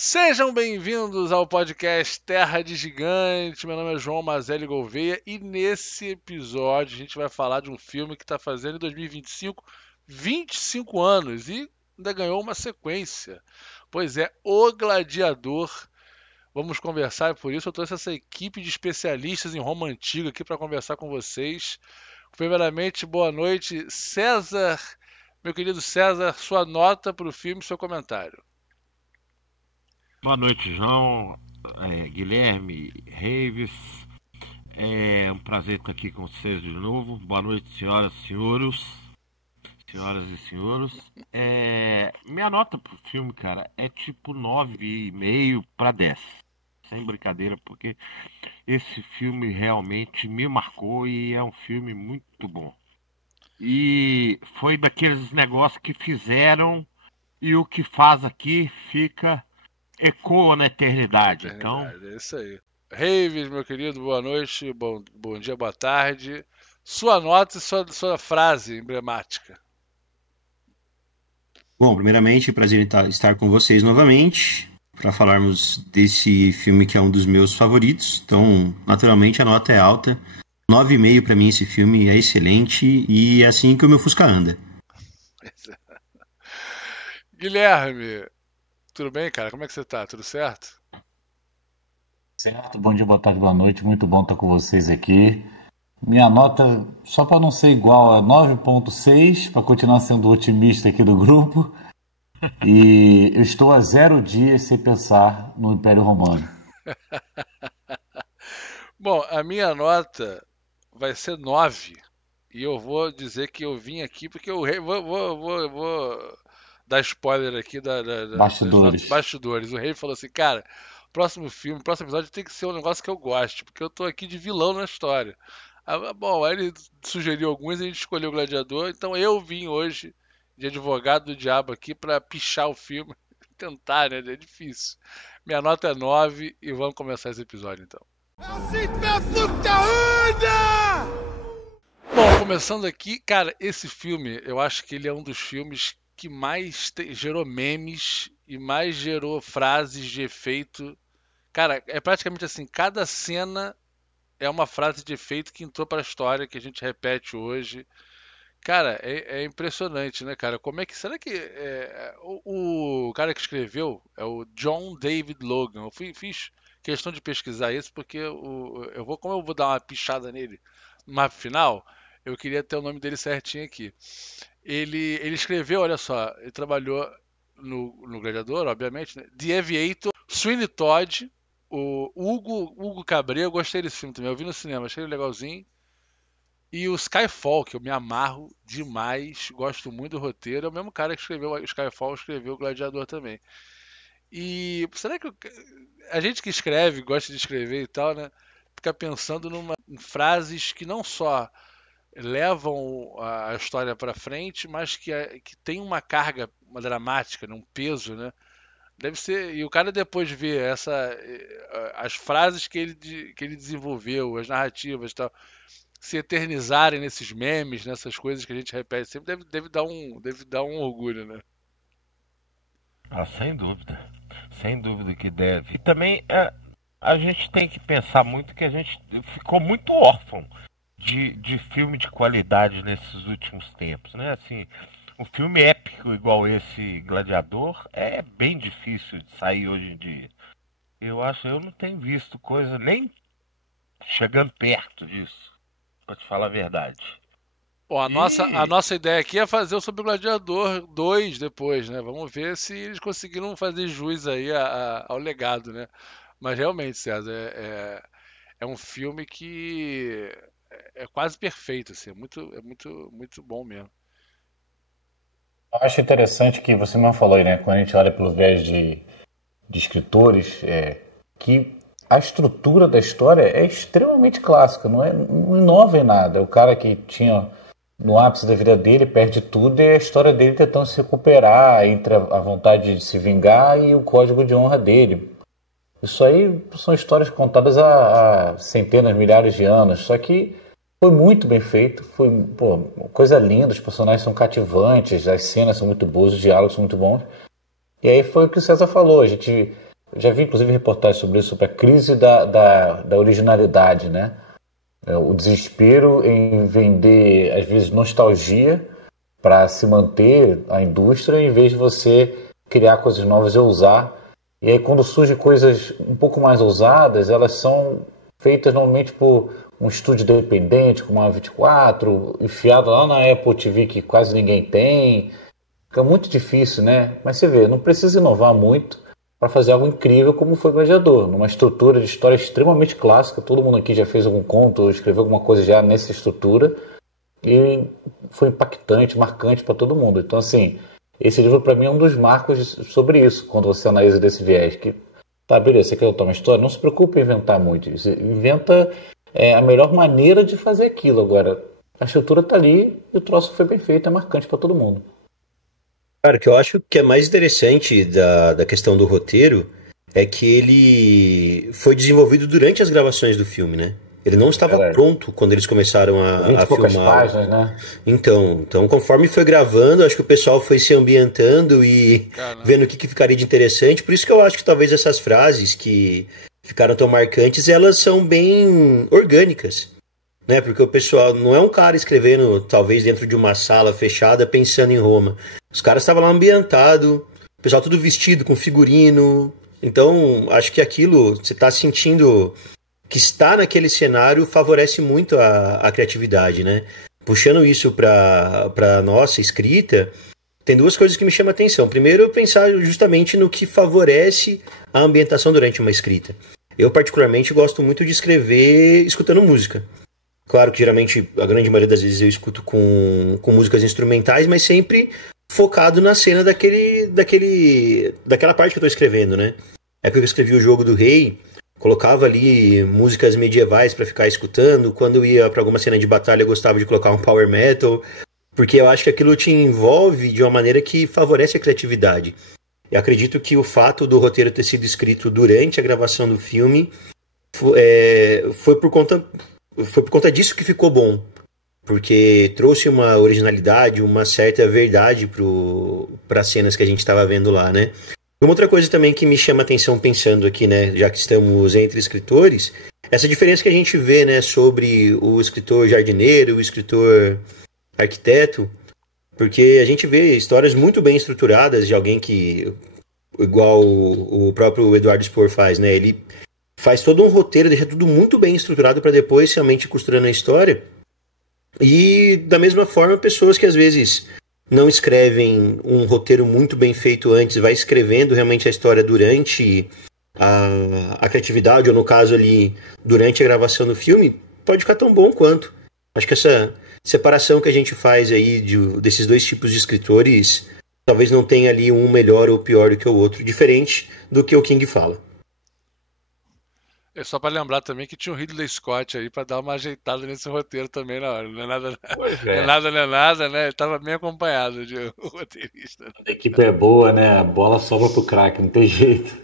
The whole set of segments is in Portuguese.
Sejam bem-vindos ao podcast Terra de Gigante. Meu nome é João Mazelli Gouveia e nesse episódio a gente vai falar de um filme que está fazendo em 2025 25 anos e ainda ganhou uma sequência. Pois é, O Gladiador. Vamos conversar e por isso eu trouxe essa equipe de especialistas em Roma Antiga aqui para conversar com vocês. Primeiramente, boa noite, César. Meu querido César, sua nota para o filme e seu comentário. Boa noite, João, Guilherme, Reives. É um prazer estar aqui com vocês de novo. Boa noite, senhoras e senhores. Minha nota pro filme, cara, é tipo 9,5 para 10. Sem brincadeira, porque esse filme realmente me marcou e é um filme muito bom. E foi daqueles negócios que fizeram e o que faz aqui ecoa na eternidade. Então, É isso aí. Reives, meu querido, boa noite, bom dia, boa tarde. Sua nota e sua frase emblemática. Bom, primeiramente, prazer em estar com vocês novamente para falarmos desse filme que é um dos meus favoritos. Então, naturalmente, a nota é alta. 9,5 para mim esse filme é excelente e é assim que o meu Fusca anda. Guilherme, tudo bem, cara? Como é que você tá? Tudo certo? Certo, bom dia, boa tarde, boa noite. Muito bom estar com vocês aqui. Minha nota, só para não ser igual, é 9,6, para continuar sendo otimista aqui do grupo. E eu estou há 0 dias sem pensar no Império Romano. Bom, a minha nota vai ser 9. E eu vou dizer que eu vim aqui porque eu vou dar spoiler aqui das notas Bastidores. bastidores. O rei falou assim, cara, próximo filme, próximo episódio tem que ser um negócio que eu goste, porque eu tô aqui de vilão na história. Bom, aí ele sugeriu alguns e a gente escolheu o Gladiador, então eu vim hoje de advogado do diabo aqui pra pichar o filme. Tentar, né? É difícil. Minha nota é 9 e vamos começar esse episódio então. Bom, começando aqui, cara, esse filme, eu acho que ele é um dos filmes que mais gerou memes e mais gerou frases de efeito. Cara, é praticamente assim, cada cena é uma frase de efeito que entrou para a história, que a gente repete hoje. Cara, é impressionante, né, cara? Como é que. Será que o cara que escreveu é o John David Logan? Fiz questão de pesquisar isso porque como eu vou dar uma pichada nele no mapa final, eu queria ter o nome dele certinho aqui. Ele escreveu, olha só, ele trabalhou no Gladiador, obviamente, né? The Aviator, Sweeney Todd, o Hugo Cabret, eu gostei desse filme também, eu vi no cinema, achei ele legalzinho. E o Skyfall, que eu me amarro demais, gosto muito do roteiro, é o mesmo cara que escreveu o Skyfall, escreveu o Gladiador também. E será que a gente que escreve, gosta de escrever e tal, né, fica pensando em frases que não só levam a história para frente, mas que tem uma carga, uma dramática, né, um peso, né? Deve ser. E o cara depois de ver as frases que ele desenvolveu, as narrativas e tal, se eternizarem nesses memes, nessas coisas que a gente repete sempre, deve dar um orgulho, né? sem dúvida que deve. E também a gente tem que pensar muito que a gente ficou muito órfão de filme de qualidade nesses últimos tempos, né? Assim, um filme épico igual esse Gladiador é bem difícil de sair hoje em dia. Eu não tenho visto coisa nem chegando perto disso, pra te falar a verdade. Bom, a E nossa ideia aqui é fazer o Sobre o Gladiador 2 depois, né? Vamos ver se eles conseguiram fazer jus aí ao legado, né? Mas realmente, César, é um filme que é quase perfeito, assim, muito bom mesmo. Eu acho interessante que você mesmo falou aí, né? Quando a gente olha pelo viés de escritores, que a estrutura da história é extremamente clássica, não inova em nada. O cara que tinha no ápice da vida dele perde tudo e a história dele tentando se recuperar entre a vontade de se vingar e o código de honra dele. Isso aí são histórias contadas há centenas, milhares de anos, só que foi muito bem feito, foi pô, coisa linda, os personagens são cativantes, as cenas são muito boas, os diálogos são muito bons. E aí foi o que o César falou, a gente Já vi inclusive reportagens sobre isso, sobre a crise da originalidade, né? O desespero em vender, às vezes, nostalgia para se manter a indústria, em vez de você criar coisas novas e ousar. E aí, quando surgem coisas um pouco mais ousadas, elas são feitas normalmente por um estúdio independente, como a 24, enfiado lá na Apple TV, que quase ninguém tem. Fica muito difícil, né? Mas você vê, não precisa inovar muito para fazer algo incrível como foi Gladiador, numa estrutura de história extremamente clássica. Todo mundo aqui já fez algum conto ou escreveu alguma coisa já nessa estrutura e foi impactante, marcante para todo mundo. Então, assim, esse livro para mim é um dos marcos sobre isso, quando você analisa desse viés. Que, tá, beleza, você quer contar uma história? Não se preocupe em inventar muito. Você inventa a melhor maneira de fazer aquilo. Agora, a estrutura tá ali e o troço foi bem feito, é marcante para todo mundo. Cara, o que eu acho que é mais interessante da questão do roteiro é que ele foi desenvolvido durante as gravações do filme, né? Ele não estava pronto quando eles começaram 20 a e poucas filmar. páginas, né? Então, conforme foi gravando, acho que o pessoal foi se ambientando e Caramba. vendo o que ficaria de interessante. Por isso que eu acho que talvez essas frases que ficaram tão marcantes, elas são bem orgânicas, né? Porque o pessoal não é um cara escrevendo, talvez, dentro de uma sala fechada, pensando em Roma. Os caras estavam lá ambientados, o pessoal tudo vestido, com figurino. Então, acho que aquilo, você está sentindo que está naquele cenário, favorece muito a criatividade, né? Puxando isso para nossa escrita, tem duas coisas que me chamam a atenção. Primeiro, eu pensar justamente no que favorece a ambientação durante uma escrita. Eu, particularmente, gosto muito de escrever escutando música. Claro que, geralmente, a grande maioria das vezes eu escuto com músicas instrumentais, mas sempre focado na cena daquela parte que eu estou escrevendo, né? É porque eu escrevi o Jogo do Rei, colocava ali músicas medievais para ficar escutando. Quando eu ia para alguma cena de batalha, eu gostava de colocar um power metal, porque eu acho que aquilo te envolve de uma maneira que favorece a criatividade. Eu acredito que o fato do roteiro ter sido escrito durante a gravação do filme foi por conta disso que ficou bom, porque trouxe uma originalidade, uma certa verdade para as cenas que a gente estava vendo lá, né? Uma outra coisa também que me chama a atenção pensando aqui, né, já que estamos entre escritores, essa diferença que a gente vê, né, sobre o escritor jardineiro, o escritor arquiteto, porque a gente vê histórias muito bem estruturadas de alguém que, igual o próprio Eduardo Spohr faz, né, ele faz todo um roteiro, deixa tudo muito bem estruturado para depois realmente costurando a história. E da mesma forma, pessoas que às vezes não escrevem um roteiro muito bem feito antes, vai escrevendo realmente a história durante a criatividade, ou no caso ali, durante a gravação do filme, pode ficar tão bom quanto. Acho que essa separação que a gente faz aí desses dois tipos de escritores, talvez não tenha ali um melhor ou pior do que o outro, diferente do que o King fala. É só pra lembrar também que tinha o Ridley Scott aí pra dar uma ajeitada nesse roteiro também na hora. Não é nada, Pois não é é. nada, não é nada, né? Ele tava bem acompanhado de o roteirista. A equipe é boa, né? A bola sobra pro craque, não tem jeito.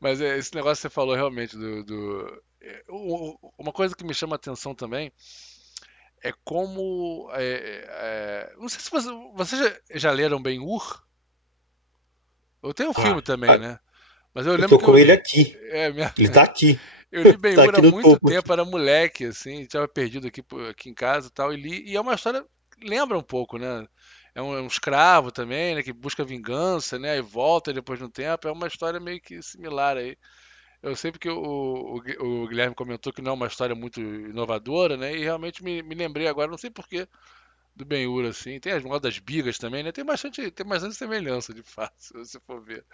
Mas esse negócio que você falou realmente uma coisa que me chama a atenção também é como não sei se vocês já leram Ben-Hur? Eu tenho um filme também, né? Mas eu Eu lembro tô que com ele aqui. é, Ele tá aqui. eu li Tá Ben-Hur há aqui no muito topo. tempo, era moleque, assim, estava perdido aqui em casa e tal, e li, e é uma história que lembra um pouco, né? É um escravo também, né, que busca vingança, né, e volta depois de um tempo, é uma história meio que similar aí. Eu sei porque o Guilherme comentou que não é uma história muito inovadora, né, e realmente me lembrei agora, não sei porquê, do Ben-Hur, assim. Tem as modas das bigas também, né, tem bastante semelhança, de fato, se você for ver.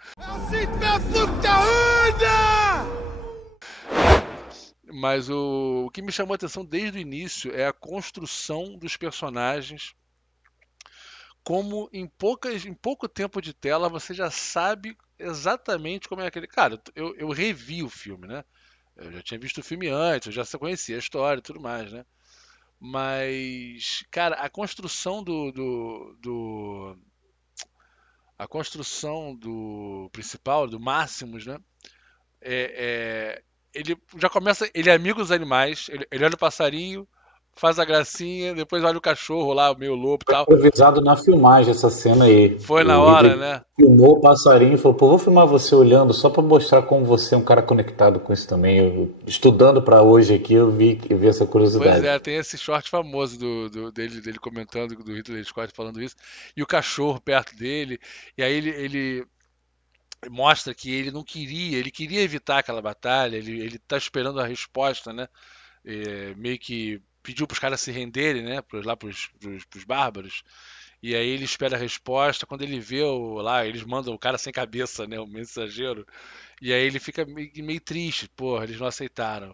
Mas o que me chamou a atenção desde o início é a construção dos personagens. Como em pouco tempo de tela você já sabe exatamente como é aquele. Cara, eu revi o filme, né? Eu já tinha visto o filme antes, eu já conhecia a história e tudo mais, né? Mas, cara, a construção a construção do principal, do Máximos, né? Ele já começa. Ele é amigo dos animais, ele olha o passarinho, faz a gracinha, depois olha o cachorro lá, meio lobo e tal. Improvisado na filmagem essa cena aí. Foi na O hora, Ridley né? filmou o passarinho e falou, pô, vou filmar você olhando só pra mostrar como você é um cara conectado com isso também. Estudando pra hoje aqui, eu vi essa curiosidade. Pois é, tem esse short famoso dele comentando, do Ridley Scott falando isso, e o cachorro perto dele, e aí ele mostra que ele não queria, ele queria evitar aquela batalha, ele tá esperando a resposta, né? Meio que pediu pros caras se renderem, né? Pros bárbaros. E aí ele espera a resposta. Quando ele vê lá, eles mandam o cara sem cabeça, né? O mensageiro. E aí ele fica meio triste. Porra, eles não aceitaram.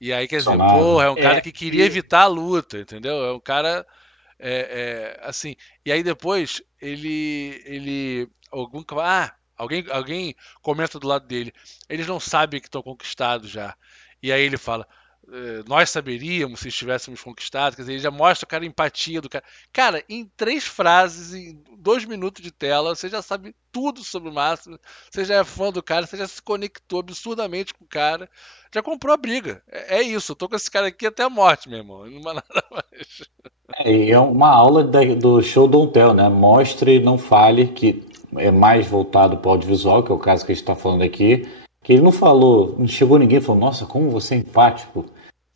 E aí quer dizer, porra, é um cara que queria evitar a luta, entendeu? É um cara. Assim. E aí depois alguém comenta do lado dele. Eles não sabem que estão conquistados já. E aí ele fala: nós saberíamos se estivéssemos conquistados. Quer dizer, ele já mostra o cara, a empatia do cara. Cara, em 3 frases, em 2 minutos de tela, você já sabe tudo sobre o Máximo. Você já é fã do cara, você já se conectou absurdamente com o cara. Já comprou a briga. É isso, eu tô com esse cara aqui até a morte, meu irmão. Não vai nada mais. E é uma aula do show Don't Tell, né? Mostre e não fale, que é mais voltado para o audiovisual, que é o caso que a gente está falando aqui. Que ele não falou, não chegou ninguém e falou, nossa, como você é empático.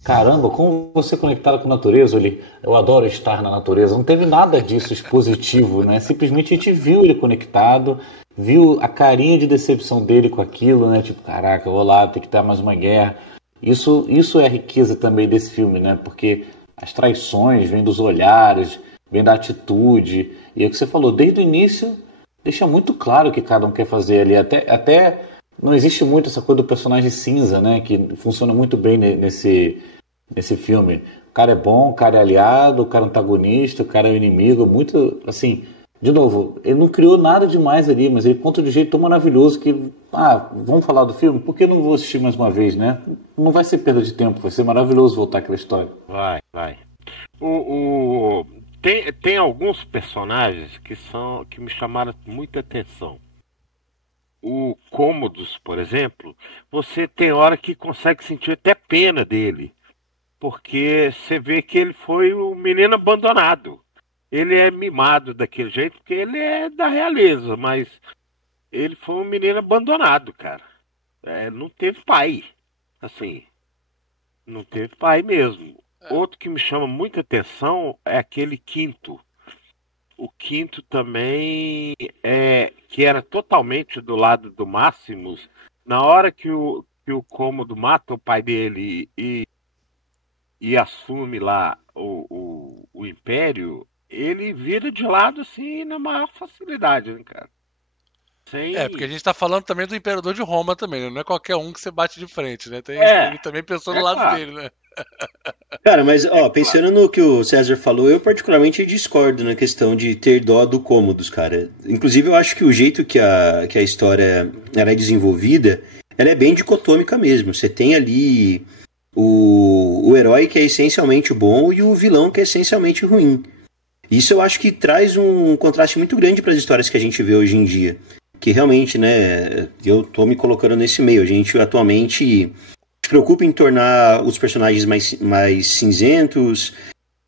Caramba, como você é conectado com a natureza. Eu adoro estar na natureza. Não teve nada disso expositivo, né? Simplesmente a gente viu ele conectado, viu a carinha de decepção dele com aquilo, né? Tipo, caraca, eu vou lá, tem que dar mais uma guerra. Isso é a riqueza também desse filme, né? Porque as traições vêm dos olhares, vêm da atitude. E é o que você falou, desde o início, deixa muito claro o que cada um quer fazer ali. Até não existe muito essa coisa do personagem cinza, né? Que funciona muito bem nesse filme. O cara é bom, o cara é aliado, o cara é antagonista, o cara é o inimigo. Muito, assim... De novo, ele não criou nada demais ali, mas ele conta de um jeito tão maravilhoso que... vamos falar do filme? Por que eu não vou assistir mais uma vez, né? Não vai ser perda de tempo, vai ser maravilhoso voltar àquela história. Vai. Tem alguns personagens que me chamaram muita atenção. O Cômodos, por exemplo, você tem hora que consegue sentir até pena dele. Porque você vê que ele foi um menino abandonado. Ele é mimado daquele jeito porque ele é da realeza, mas ele foi um menino abandonado, cara. Não teve pai, assim, não teve pai mesmo. Outro que me chama muita atenção é aquele Quinto. O Quinto também que era totalmente do lado do Máximos. Na hora que o Cômodo mata o pai dele e assume lá o Império, ele vira de lado assim na maior facilidade, né, cara? Porque a gente tá falando também do Imperador de Roma também, né? Não é qualquer um que você bate de frente, né? Ele também pensou no lado claro. dele, né? Cara, mas pensando no que o César falou, eu particularmente discordo na questão de ter dó do Cômodos, cara. Inclusive eu acho que o jeito que a história ela é desenvolvida, ela é bem dicotômica mesmo. Você tem ali o herói que é essencialmente bom e o vilão que é essencialmente ruim. Isso eu acho que traz um contraste muito grande para as histórias que a gente vê hoje em dia. Que realmente, né, eu tô me colocando nesse meio. A gente atualmente se preocupa em tornar os personagens mais cinzentos,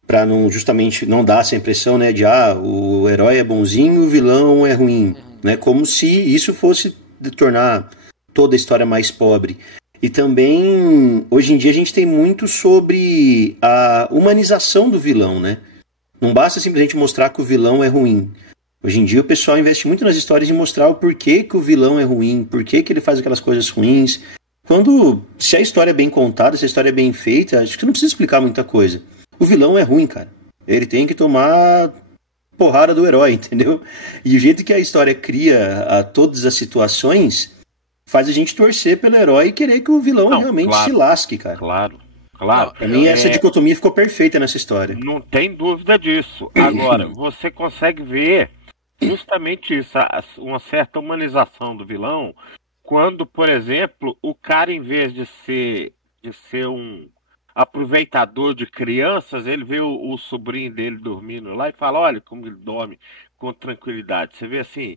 para justamente não dar essa impressão, né, de o herói é bonzinho e o vilão é ruim, né? Como se isso fosse tornar toda a história mais pobre. E também, hoje em dia, a gente tem muito sobre a humanização do vilão, né? Não basta simplesmente mostrar que o vilão é ruim. Hoje em dia o pessoal investe muito nas histórias em mostrar o porquê que o vilão é ruim, porquê que ele faz aquelas coisas ruins. Se a história é bem contada, se a história é bem feita, acho que não precisa explicar muita coisa. O vilão é ruim, cara. Ele tem que tomar porrada do herói, entendeu? E o jeito que a história cria todas as situações faz a gente torcer pelo herói e querer que o vilão realmente se lasque, cara. Claro. Pra mim, essa dicotomia ficou perfeita nessa história. Não tem dúvida disso. Agora, você consegue ver justamente isso, uma certa humanização do vilão, quando, por exemplo, o cara, em vez de ser um aproveitador de crianças, ele vê o sobrinho dele dormindo lá e fala, olha como ele dorme com tranquilidade. Você vê assim,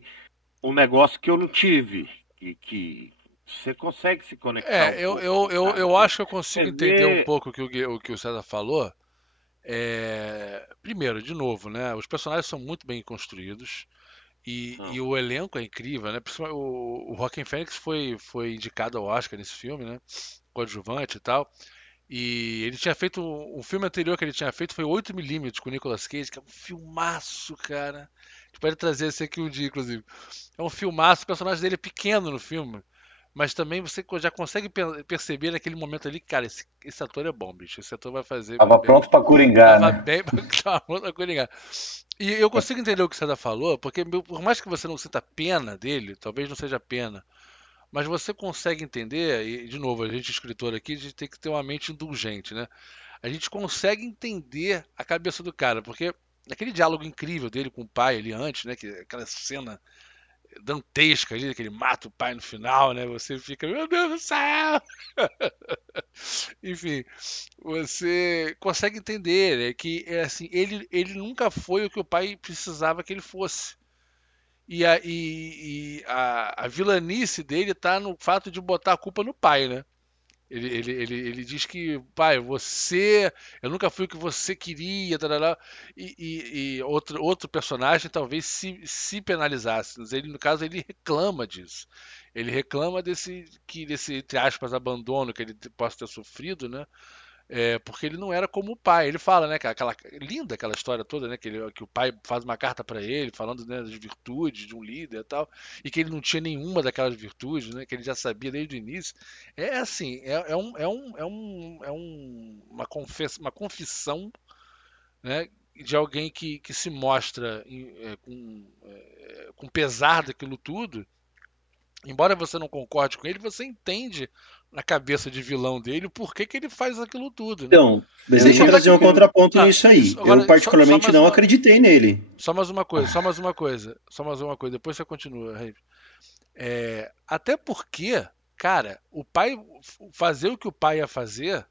um negócio que eu não tive, que você consegue se conectar. Eu acho que eu consigo entender um pouco o que o César falou, Primeiro, de novo, né? Os personagens são muito bem construídos e o elenco é incrível, né? Principalmente o Joaquin Phoenix foi indicado ao Oscar nesse filme, né? Coadjuvante e tal. E ele tinha feito. O filme anterior que ele tinha feito foi 8mm com o Nicolas Cage, que é um filmaço, cara. A gente pode trazer esse aqui um dia, inclusive. É um filmaço, o personagem dele é pequeno no filme. Mas também você já consegue perceber naquele momento ali, cara, esse ator é bom, bicho. Esse ator vai fazer Tava bem. pronto pra coringar, Tava né? bem, tava pronto pra coringar. E eu consigo entender o que o César falou, porque por mais que você não sinta pena dele, talvez não seja pena, mas você consegue entender, e de novo, a gente escritor aqui, a gente tem que ter uma mente indulgente, né? A gente consegue entender a cabeça do cara, porque aquele diálogo incrível dele com o pai ali antes, né? Aquela cena dantesca ali, que ele mata o pai no final, né? Você fica, meu Deus do céu! Enfim, você consegue entender, né, que assim, ele nunca foi o que o pai precisava que ele fosse. A vilanice dele tá no fato de botar a culpa no pai, né? Ele diz que, pai, eu nunca fui o que você queria, tarará, e outro personagem talvez se penalizasse. Mas ele, no caso, ele reclama disso. Ele reclama desse, entre aspas, abandono que ele possa ter sofrido, né? Porque ele não era como o pai. Ele fala, né, linda aquela história toda, né, que o pai faz uma carta para ele falando, né, das virtudes de um líder e tal, e que ele não tinha nenhuma daquelas virtudes, né, que ele já sabia desde o início. É assim, uma confissão, né, de alguém que se mostra com pesar daquilo tudo. Embora você não concorde com ele, você entende na cabeça de vilão dele o porquê que ele faz aquilo tudo, né? Então, mas deixa eu trazer um contraponto nisso aí. Isso. Eu Agora, só particularmente mais não uma, acreditei nele. só mais uma coisa, só mais uma coisa, só mais uma coisa. Depois você continua, Rei. Até porque, cara, o pai fazer o que o pai ia fazer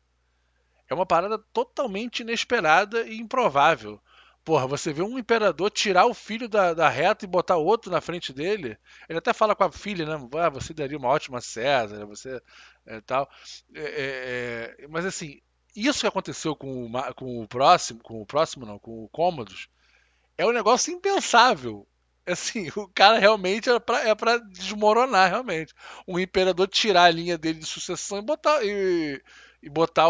é uma parada totalmente inesperada e improvável. Porra, você vê um imperador tirar o filho da reta e botar outro na frente dele. Ele até fala com a filha, né? Ah, você daria uma ótima César, você tal. Mas assim, isso que aconteceu com o Cômodos, é um negócio impensável. Assim, o cara realmente é pra desmoronar, realmente. Um imperador tirar a linha dele de sucessão e botar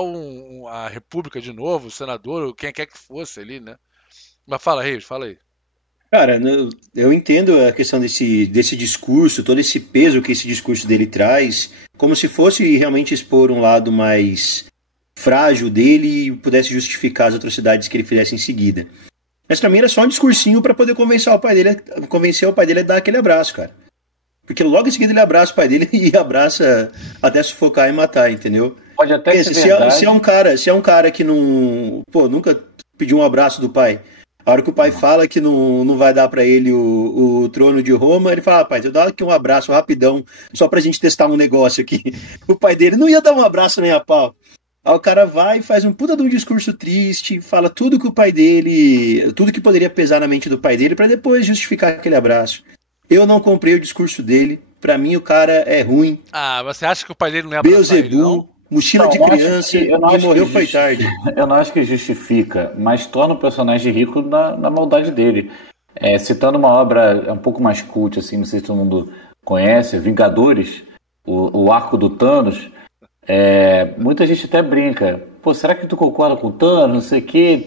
a República de novo, o senador, ou quem quer que fosse ali, né? Mas fala, Reis, fala aí. Cara, eu entendo a questão desse discurso, todo esse peso que esse discurso dele traz, como se fosse realmente expor um lado mais frágil dele e pudesse justificar as atrocidades que ele fizesse em seguida. Mas pra mim era só um discursinho pra poder convencer o pai dele a dar aquele abraço, cara. Porque logo em seguida ele abraça o pai dele e abraça até sufocar e matar, entendeu? Pode até Pensa, ser verdade. se é um cara que não, pô, nunca pediu um abraço do pai. A hora que o pai fala que não vai dar pra ele o trono de Roma, ele fala, pai, eu dou aqui um abraço rapidão, só pra gente testar um negócio aqui. O pai dele não ia dar um abraço nem a pau. Aí o cara vai e faz um puta de um discurso triste, fala tudo que o pai dele, tudo que poderia pesar na mente do pai dele, pra depois justificar aquele abraço. Eu não comprei o discurso dele, pra mim o cara é ruim. Ah, você acha que o pai dele não ia abraçar ele, não? Beelzebub, mochila de criança e morreu foi tarde. Eu não acho que justifica, mas torna o personagem rico na maldade dele. Citando uma obra um pouco mais cult, assim, não sei se todo mundo conhece, Vingadores, o arco do Thanos. Muita gente até brinca. Pô, será que tu concorda com o Thanos? Não sei o quê.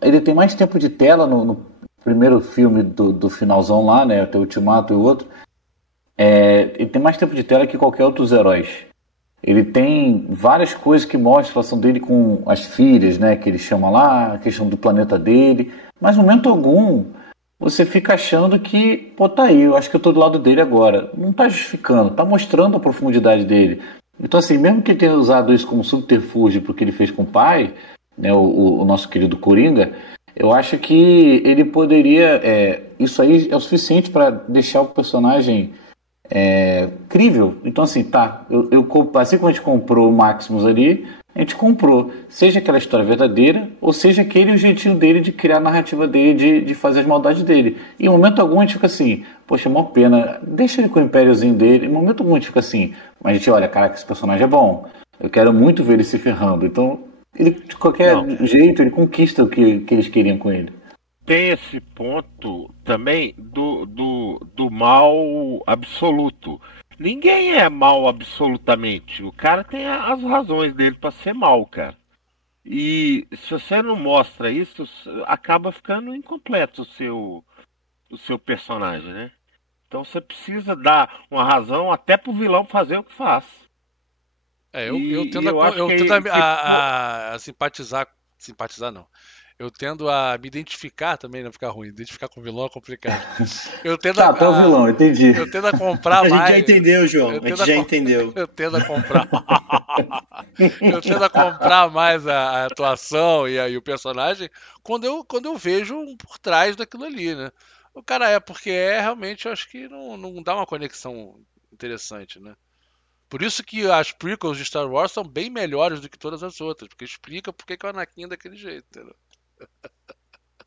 Ele tem mais tempo de tela no primeiro filme do finalzão lá, né? Até o Ultimato e o outro. Ele tem mais tempo de tela que qualquer outro dos heróis. Ele tem várias coisas que mostram a relação dele com as filhas, né? Que ele chama lá, a questão do planeta dele. Mas no momento algum, você fica achando que, pô, tá aí, eu acho que eu tô do lado dele agora. Não tá justificando, tá mostrando a profundidade dele. Então, assim, mesmo que ele tenha usado isso como subterfúgio pro que ele fez com o pai, né? O nosso querido Coringa, eu acho que ele poderia... isso aí é o suficiente para deixar o personagem... crível. Então assim, tá, assim como a gente comprou o Maximus ali, a gente comprou, seja aquela história verdadeira, ou seja aquele o jeitinho dele de criar a narrativa dele, de fazer as maldades dele. E em momento algum a gente fica assim, poxa, é uma pena, deixa ele com o impériozinho dele. Em momento algum a gente fica assim, mas a gente olha, caraca, esse personagem é bom, eu quero muito ver ele se ferrando. Então Ele, de qualquer Não. jeito, ele conquista o que eles queriam com ele. Tem esse ponto também do mal absoluto. Ninguém é mal absolutamente. O cara tem as razões dele pra ser mal, cara. E se você não mostra isso, acaba ficando incompleto o seu personagem, né? Então você precisa dar uma razão até pro vilão fazer o que faz. Eu E tendo, eu acho eu tendo que a simpatizar. Simpatizar não. Eu tendo a me identificar também, não ficar ruim. Identificar com o vilão é complicado. Eu tendo Tá, até o vilão, entendi. eu tendo a comprar A gente já mais. entendeu, João. Eu A tendo gente a, já com- entendeu. eu tendo a comprar. Eu tendo a comprar mais a atuação e o personagem quando eu vejo um por trás daquilo ali, né? O cara porque realmente eu acho que não dá uma conexão interessante, né? Por isso que as prequels de Star Wars são bem melhores do que todas as outras, porque explica por que o Anakin é daquele jeito, entendeu?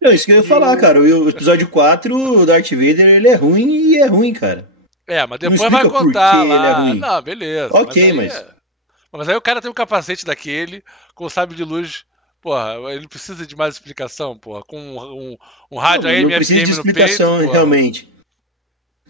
É isso que eu ia e falar, cara. O episódio 4, o Darth Vader, ele é ruim e é ruim, cara. Mas Não depois vai explica por que contar ele é lá. ruim. Não, beleza, mas Ok, aí mas. Mas aí o cara tem um capacete daquele, com o sabre de luz. Porra, ele precisa de mais explicação, porra. Com um rádio Não AM, precisa de FM no peito, explicação, porra. realmente.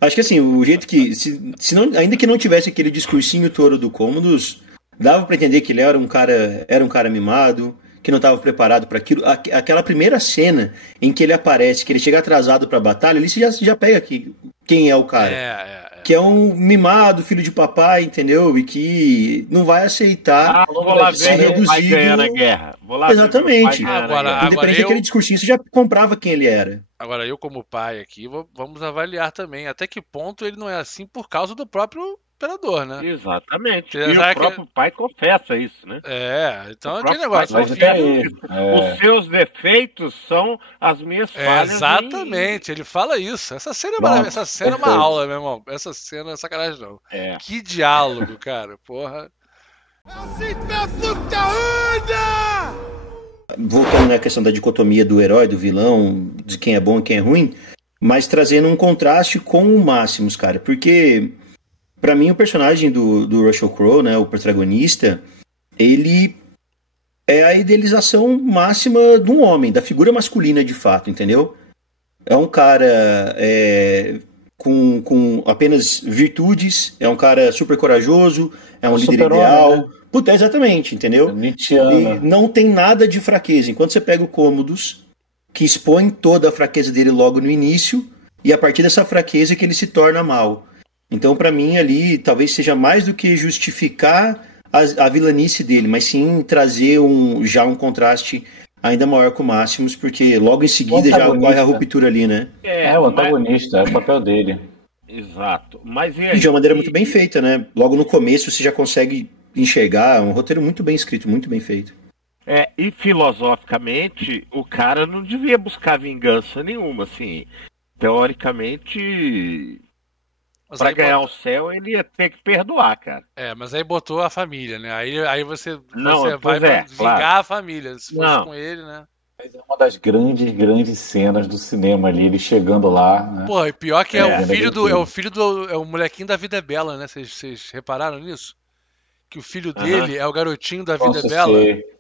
Acho que assim, o jeito que. Se não, ainda que não tivesse aquele discursinho todo do Cômodos, dava pra entender que ele era um cara mimado, que não estava preparado para aquilo. Aquela primeira cena em que ele aparece, que ele chega atrasado pra batalha, ali você já pega aqui quem é o cara. Que é um mimado, filho de papai, entendeu? E que não vai aceitar vou lá ser ver meu pai ganhar na reduzido. guerra. Vou lá ver meu pai Exatamente. ganhar na Agora, guerra. Independente daquele discursinho, você já comprava quem ele era. agora eu como pai aqui, vamos avaliar também até que ponto ele não é assim por causa do próprio imperador, né? Exatamente. Você E o sabe próprio pai confessa isso, né? O então é aquele próprio pai negócio, o Mas confessa filho. peraí. isso. Os seus defeitos são as minhas falhas Exatamente, ele fala isso. Essa cena é maravilhosa. Pronto, Essa cena é uma perfeito. aula, meu irmão. Essa cena é sacanagem, não. É. Que diálogo, cara. Porra. Voltando na questão da dicotomia do herói, do vilão, de quem é bom e quem é ruim, mas trazendo um contraste com o Máximos, cara. Porque, pra mim, o personagem do Russell Crowe, né, o protagonista, ele é a idealização máxima de um homem, da figura masculina de fato, entendeu? É um cara com apenas virtudes, é um cara super corajoso, é um líder Super-homem, ideal. né? Puta, exatamente, entendeu? E Nietzscheano. não tem nada de fraqueza. Enquanto você pega o Cômodos, que expõe toda a fraqueza dele logo no início, e a partir dessa fraqueza que ele se torna mal. Então, pra mim, ali, talvez seja mais do que justificar a vilanice dele, mas sim trazer já um contraste ainda maior com o Máximos, porque logo em seguida já ocorre a ruptura ali, né? É o antagonista, é o papel dele. Exato. Mas e E aí? de uma maneira muito bem feita, né? Logo no começo você já consegue enxergar um roteiro muito bem escrito, muito bem feito. E filosoficamente, o cara não devia buscar vingança nenhuma, assim. Teoricamente, Mas pra aí ganhar o céu, ele ia ter que perdoar, cara. mas aí botou a família, né? Aí você Não, vai pois pra é, vingar claro. a família. Se fosse Não. com ele, né? Mas é uma das grandes cenas do cinema ali, ele chegando lá, né? Porra, e pior que é o vendo filho aquilo tudo. é o molequinho da Vida é Bela, né? Vocês repararam nisso? Que o filho Aham. dele é o garotinho da Vida é Nossa, Bela. sei.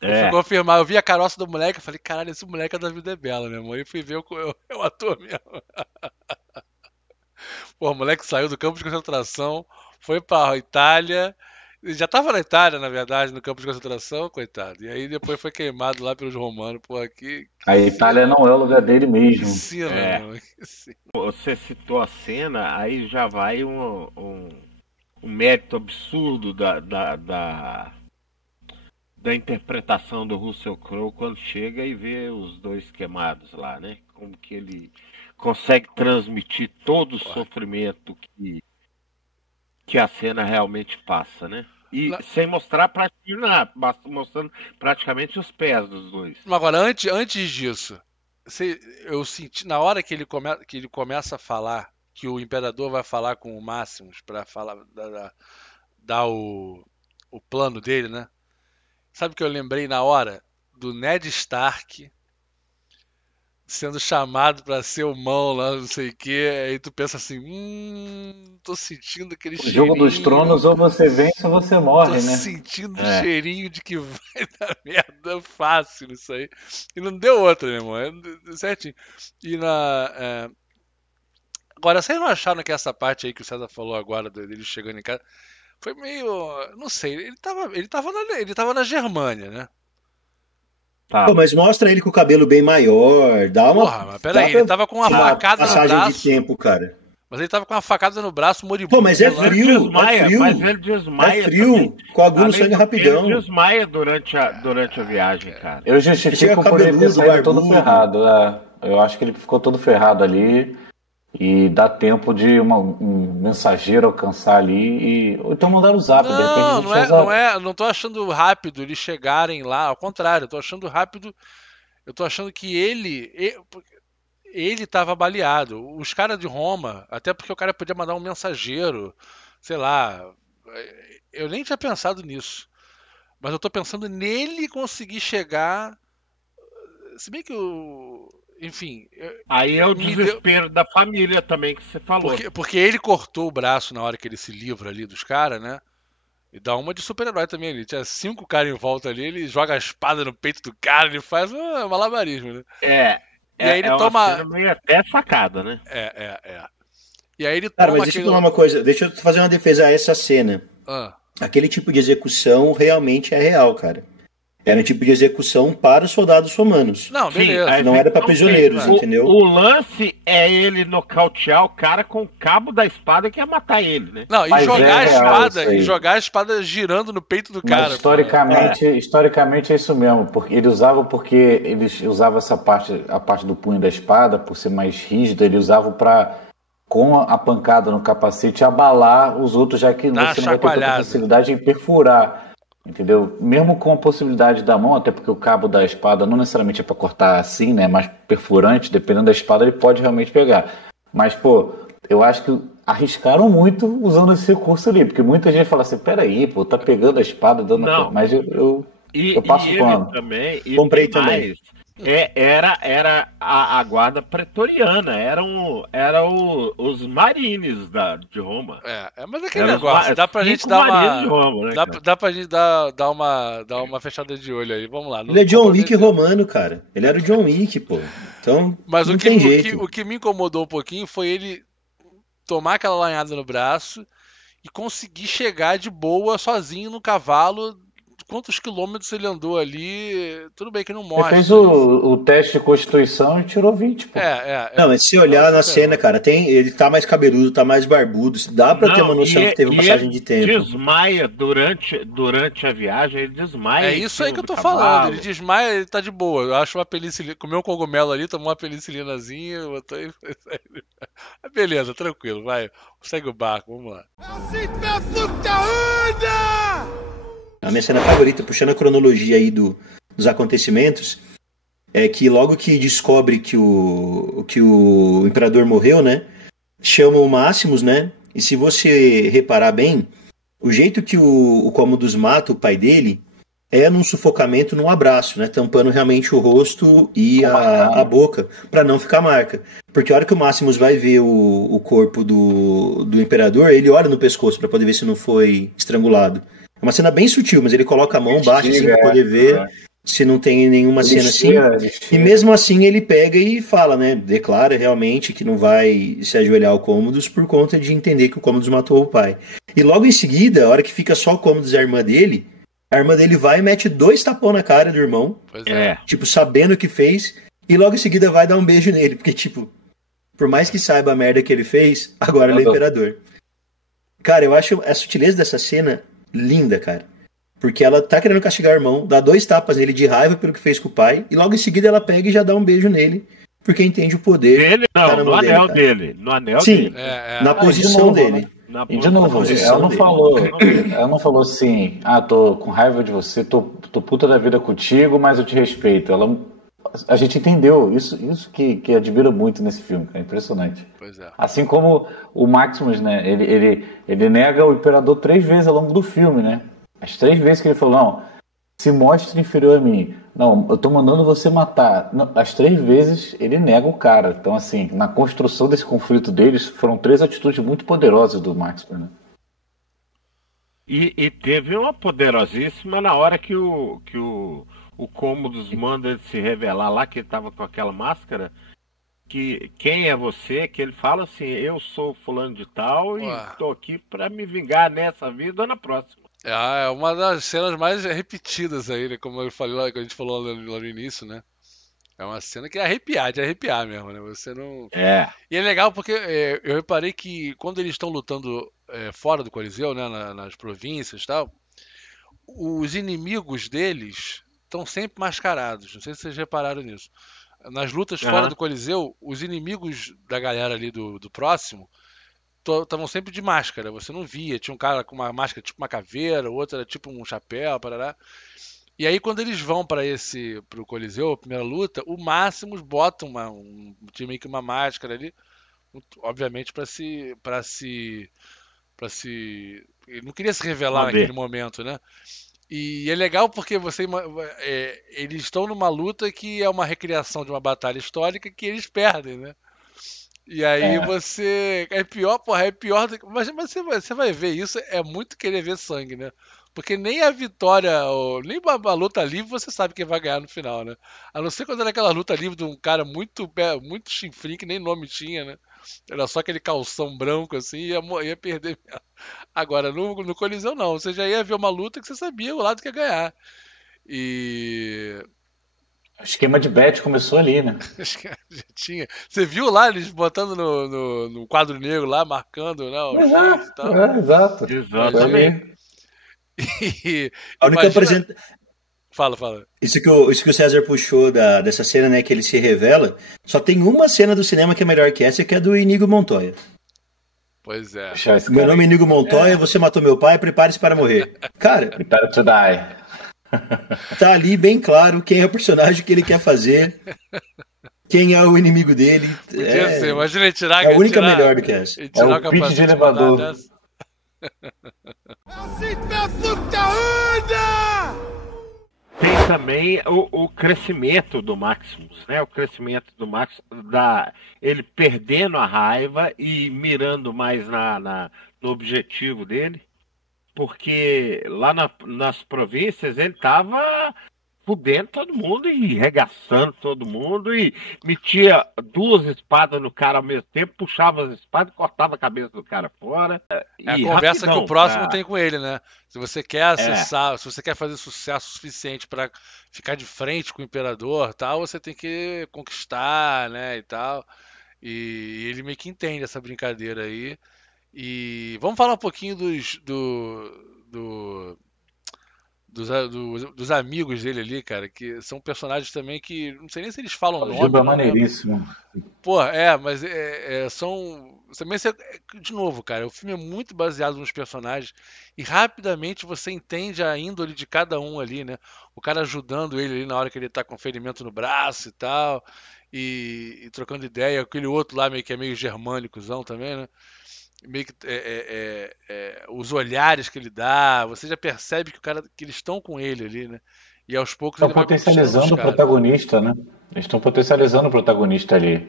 Eu fui confirmar, eu vi a caroça do moleque, eu falei, caralho, esse moleque é da Vida é Bela, meu irmão. E fui ver o ator mesmo. Pô, o moleque saiu do campo de concentração, foi pra Itália. Já tava na Itália, na verdade, no campo de concentração, coitado. E aí depois foi queimado lá pelos romanos. Pô, que A Itália cena, não é o lugar dele que mesmo. cena, meu. Que cena. Você citou a cena, aí já vai um mérito absurdo da interpretação do Russell Crowe quando chega e vê os dois queimados lá, né? Como que ele consegue transmitir todo o sofrimento que a cena realmente passa, né? E sem mostrar praticamente nada, mostrando praticamente os pés dos dois. Agora, antes disso, eu senti, na hora que ele começa a falar, que o imperador vai falar com o Máximos pra falar, dar o plano dele, né? Sabe o que eu lembrei na hora? Do Ned Stark sendo chamado pra ser o mão lá, não sei o que, aí tu pensa assim, tô sentindo aquele O Jogo dos cheirinho, Tronos, ou você vence ou você tô morre, né? sentindo o cheirinho de que vai dar merda fácil nisso aí. E não deu outra, meu irmão, certinho. E agora, vocês não acharam que essa parte aí que o César falou agora, dele chegando em casa, foi meio, não sei, ele tava na Germânia, né? Pô, Tá. mas mostra ele com o cabelo bem maior, dá uma. Porra, mas Dá peraí, ele pra tava com uma tirar a facada no passagem de braço. tempo, cara. Mas ele tava com uma facada no braço, Pô, mas moribundo. é lá. frio, é frio. Mas ele desmaia É frio, também. coagula o Além sangue do que, rapidão. ele desmaia durante a viagem, cara. Eu Chega justifico por ele ter cabeludo, saído todo barbudo. ferrado. Eu acho que ele ficou todo ferrado ali e dá tempo de um mensageiro alcançar ali ou então mandar o zap. De repente a Não, gente usa... não tô achando rápido eles chegarem lá, ao contrário, eu tô achando rápido, eu tô achando que ele tava baleado. Os caras de Roma, até porque o cara podia mandar um mensageiro, sei lá, eu nem tinha pensado nisso. Mas eu tô pensando nele conseguir chegar, se bem que enfim, Aí é o me deu, desespero da família também que você falou. porque ele cortou o braço na hora que ele se livra ali dos caras, né? E dá uma de super-herói também. Ele tinha 5 caras em volta ali, ele joga a espada no peito do cara, ele faz um malabarismo, né? E aí ele É uma toma. cena meio até sacada, né? É. E aí ele Cara, toma mas deixa eu falar uma coisa, deixa eu fazer uma defesa a essa cena. Ah, Aquele tipo de execução realmente é real, cara. Era um tipo de execução para os soldados romanos. não, Sim, beleza. aí Não era pra não prisioneiros, tem. entendeu? O lance é ele nocautear o cara com o cabo da espada que ia matar ele, né? Não, e Mas jogar é a real espada, isso aí. e jogar a espada girando no peito do Mas cara. historicamente é isso mesmo, porque eles usavam a parte do punho da espada, por ser mais rígido, eles usavam para com a pancada no capacete abalar os outros, já que Dá você uma não vai ter tanta chacoalhada. facilidade em perfurar. Entendeu? Mesmo com a possibilidade da mão, até porque o cabo da espada não necessariamente é para cortar assim, né? Mas perfurante, dependendo da espada, ele pode realmente pegar. Mas, pô, eu acho que arriscaram muito usando esse recurso ali, porque muita gente fala assim: peraí, pô, tá pegando a espada, dando Não. a... Mas eu passo E o ele pano. também. E Comprei tem também. mais. Era a guarda pretoriana, os marines de Roma. Mas aquele Eram negócio, dá pra gente 5 dar marines de uma. Roma, né, cara? Dá pra gente dar uma fechada de olho aí. Vamos lá. Ele é John Wick comprometeu. romano, cara. Ele era o John Wick, pô. Então, Mas não tem jeito. o que me incomodou um pouquinho foi ele tomar aquela lanhada no braço e conseguir chegar de boa sozinho no cavalo. Quantos quilômetros ele andou ali? Tudo bem que não Ele mostra. fez o teste de constituição e tirou 20, pô. Não, mas se olhar na cena, cara, ele tá mais cabeludo, tá mais barbudo. Dá pra ter uma noção que teve uma passagem de tempo. Desmaia durante a viagem, ele desmaia. É em isso aí cima que eu tô do falando. cavalo. Ele desmaia, ele tá de boa. Eu acho uma penicilina. Comeu um cogumelo ali, tomou uma penicilinazinha, botou aí. Beleza, tranquilo, vai. Segue o barco, vamos lá. A minha cena favorita, puxando a cronologia aí dos acontecimentos, é que logo que descobre que o imperador morreu, né? Chamam o Máximos, né? E se você reparar bem, o jeito que o Commodus mata o pai dele é num sufocamento, num abraço, né? Tampando realmente o rosto e a boca, pra não ficar marca. Porque a hora que o Máximos vai ver o corpo do imperador, ele olha no pescoço pra poder ver se não foi estrangulado. É uma cena bem sutil, mas ele coloca a mão, baixa assim pra poder ver se não tem nenhuma cena assim. E mesmo assim ele pega e fala, né? Declara realmente que não vai se ajoelhar ao Commodus por conta de entender que o Commodus matou o pai. E logo em seguida, a hora que fica só o Commodus e a irmã dele vai e mete 2 tapão na cara do irmão. Pois é. Tipo, sabendo o que fez. E logo em seguida vai dar um beijo nele. Porque, tipo, por mais que saiba a merda que ele fez, agora ele é imperador. Cara, eu acho a sutileza dessa cena linda, cara. Porque ela tá querendo castigar o irmão, dá 2 tapas nele de raiva pelo que fez com o pai, e logo em seguida ela pega e já dá um beijo nele, porque entende o poder. Dele, não, no anel dele. No anel dele. Na posição dele. E de novo, ela não falou assim, tô com raiva de você, tô puta da vida contigo, mas eu te respeito. A gente entendeu isso que admiro muito nesse filme, é impressionante. Pois é. Assim como o Maximus, né? Ele nega o imperador 3 vezes ao longo do filme, né? As 3 vezes que ele falou, não, se mostra inferior a mim. Não, eu tô mandando você matar. Não, as 3 vezes ele nega o cara. Então, assim, na construção desse conflito deles, foram 3 atitudes muito poderosas do Maximus, né? E teve uma poderosíssima na hora que o Cômodos manda ele se revelar lá, que ele tava com aquela máscara. Que quem é você? Que ele fala assim: eu sou fulano de tal e Ué. tô aqui pra me vingar nessa vida ou na próxima. É uma das cenas mais repetidas aí, né? Como eu falei lá, que a gente falou lá no início, né? É uma cena que é de arrepiar mesmo, né? Você não. É. E é legal porque eu reparei que quando eles estão lutando fora do Coliseu, né? Nas províncias e tal, os inimigos deles estão sempre mascarados. Não sei se vocês repararam nisso. Nas lutas fora Aham. do Coliseu, os inimigos da galera ali do próximo estavam sempre de máscara. Você não via. Tinha um cara com uma máscara tipo uma caveira, o outro era tipo um chapéu, parará. E aí quando eles vão para pro Coliseu, a primeira luta, o Máximos bota tinha meio que uma máscara ali, obviamente para se ele não queria se revelar naquele Esconder. momento, né? E é legal porque eles estão numa luta que é uma recriação de uma batalha histórica que eles perdem, né? E aí É. você. É pior, porra, é pior do que. Mas você vai ver isso, é muito querer ver sangue, né? Porque nem a vitória, nem a luta livre você sabe quem vai ganhar no final, né? A não ser quando era aquela luta livre de um cara muito chinfrim, que nem nome tinha, né? Era só aquele calção branco assim, ia perder mesmo. Agora, no Coliseu não, você já ia ver uma luta que você sabia o lado que ia ganhar. E. O esquema de bet começou ali, né? Acho que já tinha. Você viu lá eles botando no quadro negro lá, marcando, né, o X e tal. Exato. Foi Imagina. Exatamente. ali. E, A única imagina. apresenta... Fala. Isso que o César puxou dessa cena, né, que ele se revela, só tem uma cena do cinema que é melhor que essa, que é do Inigo Montoya. Pois é. Puxar esse Meu cara nome é aí. Inigo Montoya, você matou meu pai, prepare-se para morrer. Cara, Prepare to die. tá ali bem claro quem é o personagem que ele quer fazer, quem é o inimigo dele. Podia ser. Imagina ele É a única melhor do que essa. ele É tirar o o pitch de capacete e mandar uma elevador. dessa. Tem também o crescimento do Maximus, né? O crescimento do Maximus, ele perdendo a raiva e mirando mais no objetivo dele. Porque lá nas províncias ele tava fudendo todo mundo e regaçando todo mundo e metia 2 espadas no cara ao mesmo tempo, puxava as espadas e cortava a cabeça do cara fora. É a E conversa que o rapidão, próximo tem com ele, né? Se você quer É, acessar, se você quer fazer sucesso suficiente para ficar de frente com o imperador, tal, você tem que conquistar, né, e tal. E ele meio que entende essa brincadeira aí. E vamos falar um pouquinho dos amigos dele ali, cara, que são personagens também que não sei nem se eles falam O nome, Juba é não lembro. maneiríssimo. Pô, mas são. Também, de novo, cara, o filme é muito baseado nos personagens e rapidamente você entende a índole de cada um ali, né? O cara ajudando ele ali na hora que ele tá com ferimento no braço e tal, e trocando ideia, aquele outro lá meio que é meio germânicozão também, né? Meio que os olhares que ele dá, você já percebe que eles estão com ele ali, né? E aos poucos Estão ele vai conquistando os potencializando o caras. protagonista, né? Eles estão potencializando o protagonista ali.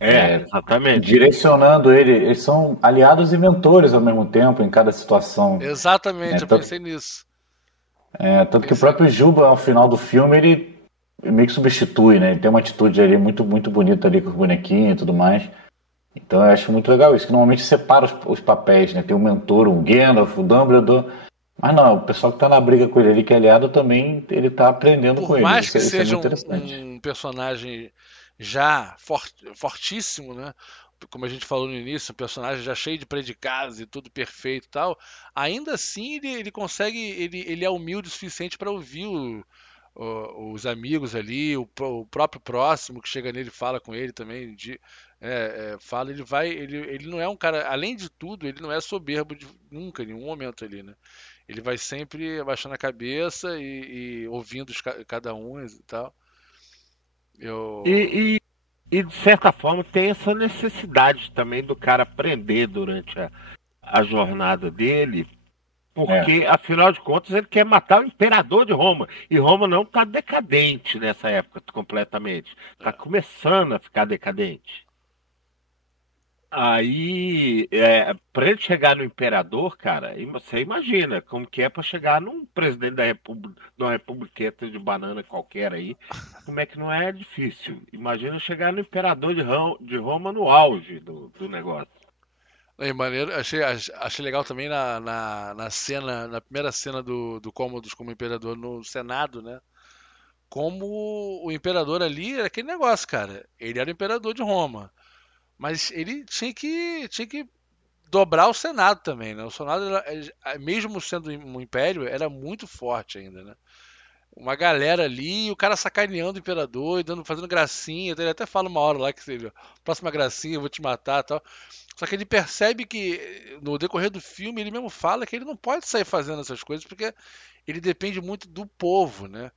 exatamente. Direcionando ele. Eles são aliados e mentores ao mesmo tempo em cada situação. Exatamente, Né? eu pensei nisso. Tanto que o Pensei próprio nisso. Juba, ao final do filme, ele meio que substitui, né? Ele tem uma atitude ali muito, muito bonita ali com os bonequinhos e tudo mais. Então eu acho muito legal isso, que normalmente separa os papéis, né? Tem um mentor, um Gandalf, o Dumbledore. Mas não, o pessoal que tá na briga com ele ali, que é aliado, também ele tá aprendendo Por com ele. mais Isso, que isso é seja muito interessante. um personagem já fortíssimo, né? Como a gente falou no início, um personagem já cheio de predicados e tudo perfeito e tal, ainda assim ele consegue, ele é humilde o suficiente para ouvir os amigos ali, o próprio próximo que chega nele e fala com ele também, fala, ele não é um cara, além de tudo, ele não é soberbo nunca, em nenhum momento ali, né? Ele vai sempre abaixando a cabeça e ouvindo cada um e tal. Eu. E, de certa forma tem essa necessidade também do cara aprender durante a jornada dele, Porque, afinal de contas, ele quer matar o imperador de Roma. E Roma não está decadente nessa época completamente. Está começando a ficar decadente. Aí, para ele chegar no imperador, cara, você imagina como que é para chegar num presidente da república, de uma republiqueta de banana qualquer aí, como é que não é difícil. Imagina chegar no imperador de Roma no auge do negócio. E maneiro, achei legal também na cena, na primeira cena do Cômodos como imperador no Senado, né? Como o imperador ali era aquele negócio, cara. Ele era o imperador de Roma. Mas ele tinha que dobrar o Senado também, né? O Senado, mesmo sendo um império, era muito forte ainda, né? Uma galera ali, e o cara sacaneando o imperador, e fazendo gracinha. Ele até fala uma hora lá que seja, próxima gracinha, eu vou te matar e tal. Só que ele percebe que, no decorrer do filme, ele mesmo fala que ele não pode sair fazendo essas coisas, porque ele depende muito do povo, né?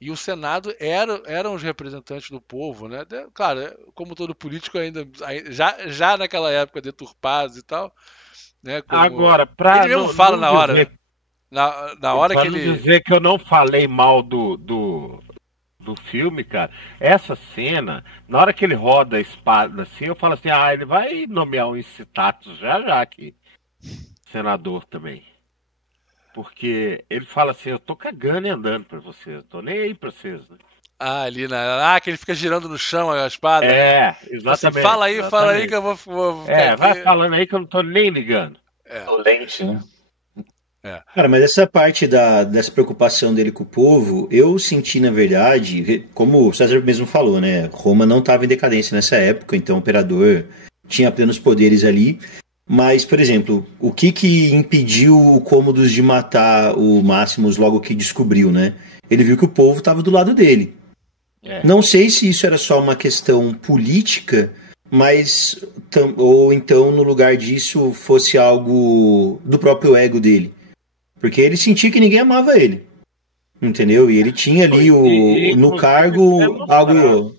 E o Senado eram os representantes do povo, né? Claro, como todo político já naquela época deturpados e tal, né? Agora, ele mesmo fala na hora, né? Na hora que ele dizer que eu não falei mal do filme, cara, essa cena, na hora que ele roda a espada assim, eu falo assim, ele vai nomear um incitatus já aqui, senador também. Porque ele fala assim, eu tô cagando e andando pra vocês, tô nem aí pra vocês, né? Ali que ele fica girando no chão a espada. Exatamente. Assim, fala aí que eu vou ficar vai aqui. falando aí que eu não tô nem ligando. Dolente, né? Cara, mas essa parte dessa preocupação dele com o povo, eu senti, na verdade, como o César mesmo falou, né? Roma não estava em decadência nessa época, então o imperador tinha plenos poderes ali. Mas, por exemplo, o que impediu o Cômodos de matar o Máximos logo que descobriu, né? Ele viu que o povo estava do lado dele. Não sei se isso era só uma questão política, mas ou então no lugar disso fosse algo do próprio ego dele. Porque ele sentia que ninguém amava ele. Entendeu? E ele tinha ali no cargo algo.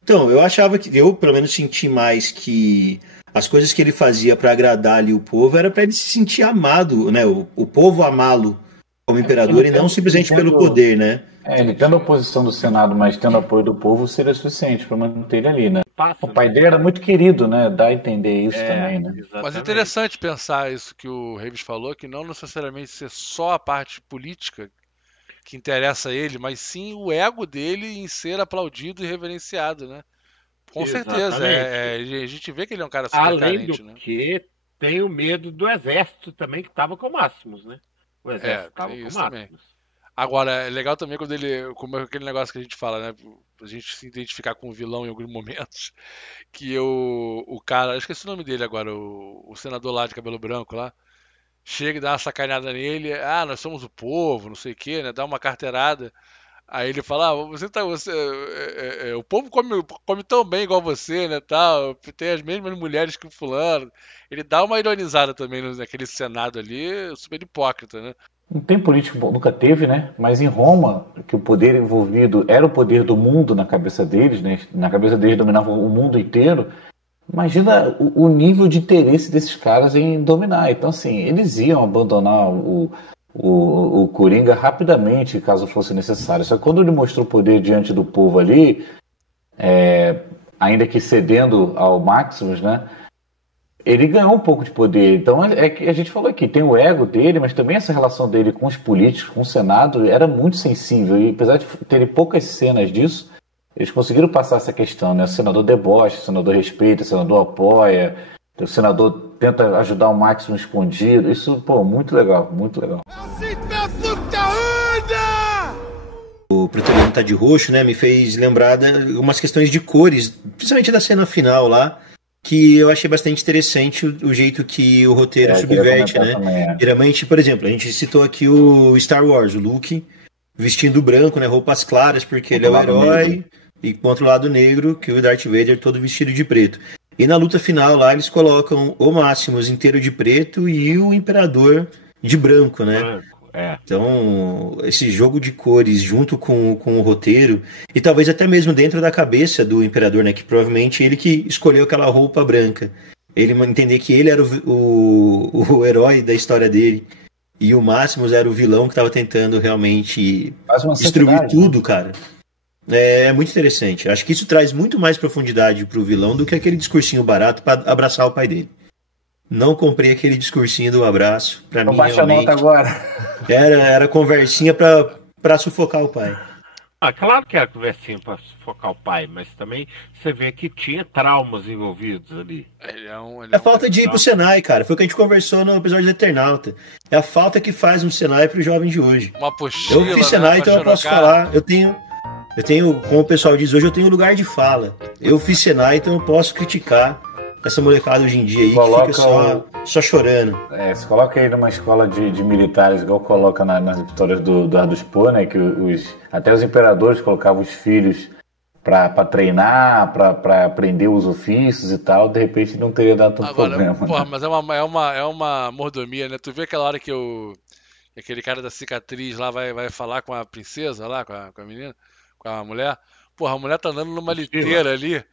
Então, eu achava que eu pelo menos senti mais que as coisas que ele fazia para agradar ali o povo era para ele se sentir amado, né? O povo amá-lo como imperador e não simplesmente pelo poder, né? Ele tendo a oposição do Senado, mas tendo apoio do povo, seria suficiente para manter ele ali, né? O pai dele era muito querido, né? Dá a entender isso também, né? Exatamente. Mas é interessante pensar isso que o Reeves falou, que não necessariamente ser só a parte política que interessa a ele, mas sim o ego dele em ser aplaudido e reverenciado, né? Com certeza. A gente vê que ele é um cara super Além carente, do né? que tem o medo do exército também, que estava com o Máximos, né? O exército estava com o isso Máximos. também. Agora, é legal também como aquele negócio que a gente fala, né? A gente se identificar com o vilão em alguns momentos. Que o cara, eu esqueci o nome dele agora, o senador lá de cabelo branco lá, chega e dá uma sacaneada nele, nós somos o povo, não sei o que, né? Dá uma carteirada. Aí ele fala, o povo come tão bem igual você, né, tal, tem as mesmas mulheres que o fulano. Ele dá uma ironizada também naquele senado ali, super hipócrita, né? Não tem político, nunca teve, né? Mas em Roma, que o poder envolvido era o poder do mundo na cabeça deles, né? Na cabeça deles dominavam o mundo inteiro. Imagina o nível de interesse desses caras em dominar. Então, assim, eles iam abandonar o Coringa rapidamente, caso fosse necessário. Só que quando ele mostrou poder diante do povo ali, ainda que cedendo ao Maximus, né? Ele ganhou um pouco de poder. Então, é que a gente falou aqui, tem o ego dele, mas também essa relação dele com os políticos, com o Senado, era muito sensível. E apesar de terem poucas cenas disso, eles conseguiram passar essa questão, né? O senador debocha, o senador respeita, o senador apoia, o senador tenta ajudar o Máximo escondido. Isso, muito legal, muito legal. O pretoriano tá de roxo, né? Me fez lembrar de umas questões de cores, principalmente da cena final lá, que eu achei bastante interessante o jeito que o roteiro subverte, né? Também, Geralmente, por exemplo, a gente citou aqui o Star Wars, o Luke vestindo branco, né? Roupas claras, porque ele é o herói, negro. E contra o lado negro, que o Darth Vader todo vestido de preto. E na luta final lá, eles colocam o Máximos inteiro de preto e o Imperador de branco, né? Então, esse jogo de cores junto com o roteiro, e talvez até mesmo dentro da cabeça do Imperador, né? Que provavelmente ele que escolheu aquela roupa branca. Ele entender que ele era o herói da história dele. e o Máximos era o vilão que tava tentando realmente Faz uma destruir sacanagem. tudo, cara. É muito interessante. Acho que isso traz muito mais profundidade pro vilão do que aquele discursinho barato pra abraçar o pai dele. Não comprei aquele discursinho do abraço. Pra Então mim, baixa a nota realmente, agora. era conversinha pra sufocar o pai. Ah, claro que era conversinha pra focar o pai, mas também você vê que tinha traumas envolvidos ali. Ele é um, ele É é a um falta de ir cara- pro Senai, cara. Foi o que a gente conversou no episódio do Eternauta. É a falta que faz um Senai pro jovem de hoje. uma Eu apostila, fiz né, Senai, pra então eu posso xerocar. falar. Eu tenho, como o pessoal diz hoje, eu tenho lugar de fala. Eu fiz Senai, então eu posso criticar essa molecada hoje em dia aí que Coloca fica só chorando. Se coloca aí numa escola de militares, igual coloca nas histórias do Ardo Spor, né? Que até os imperadores colocavam os filhos pra treinar, pra aprender os ofícios e tal. De repente não teria dado tanto Agora, problema. porra, Né? mas é uma mordomia, né? Tu vê aquela hora que aquele cara da cicatriz lá vai falar com a princesa lá, com a menina, com a mulher. Porra, a mulher tá andando numa liteira ali,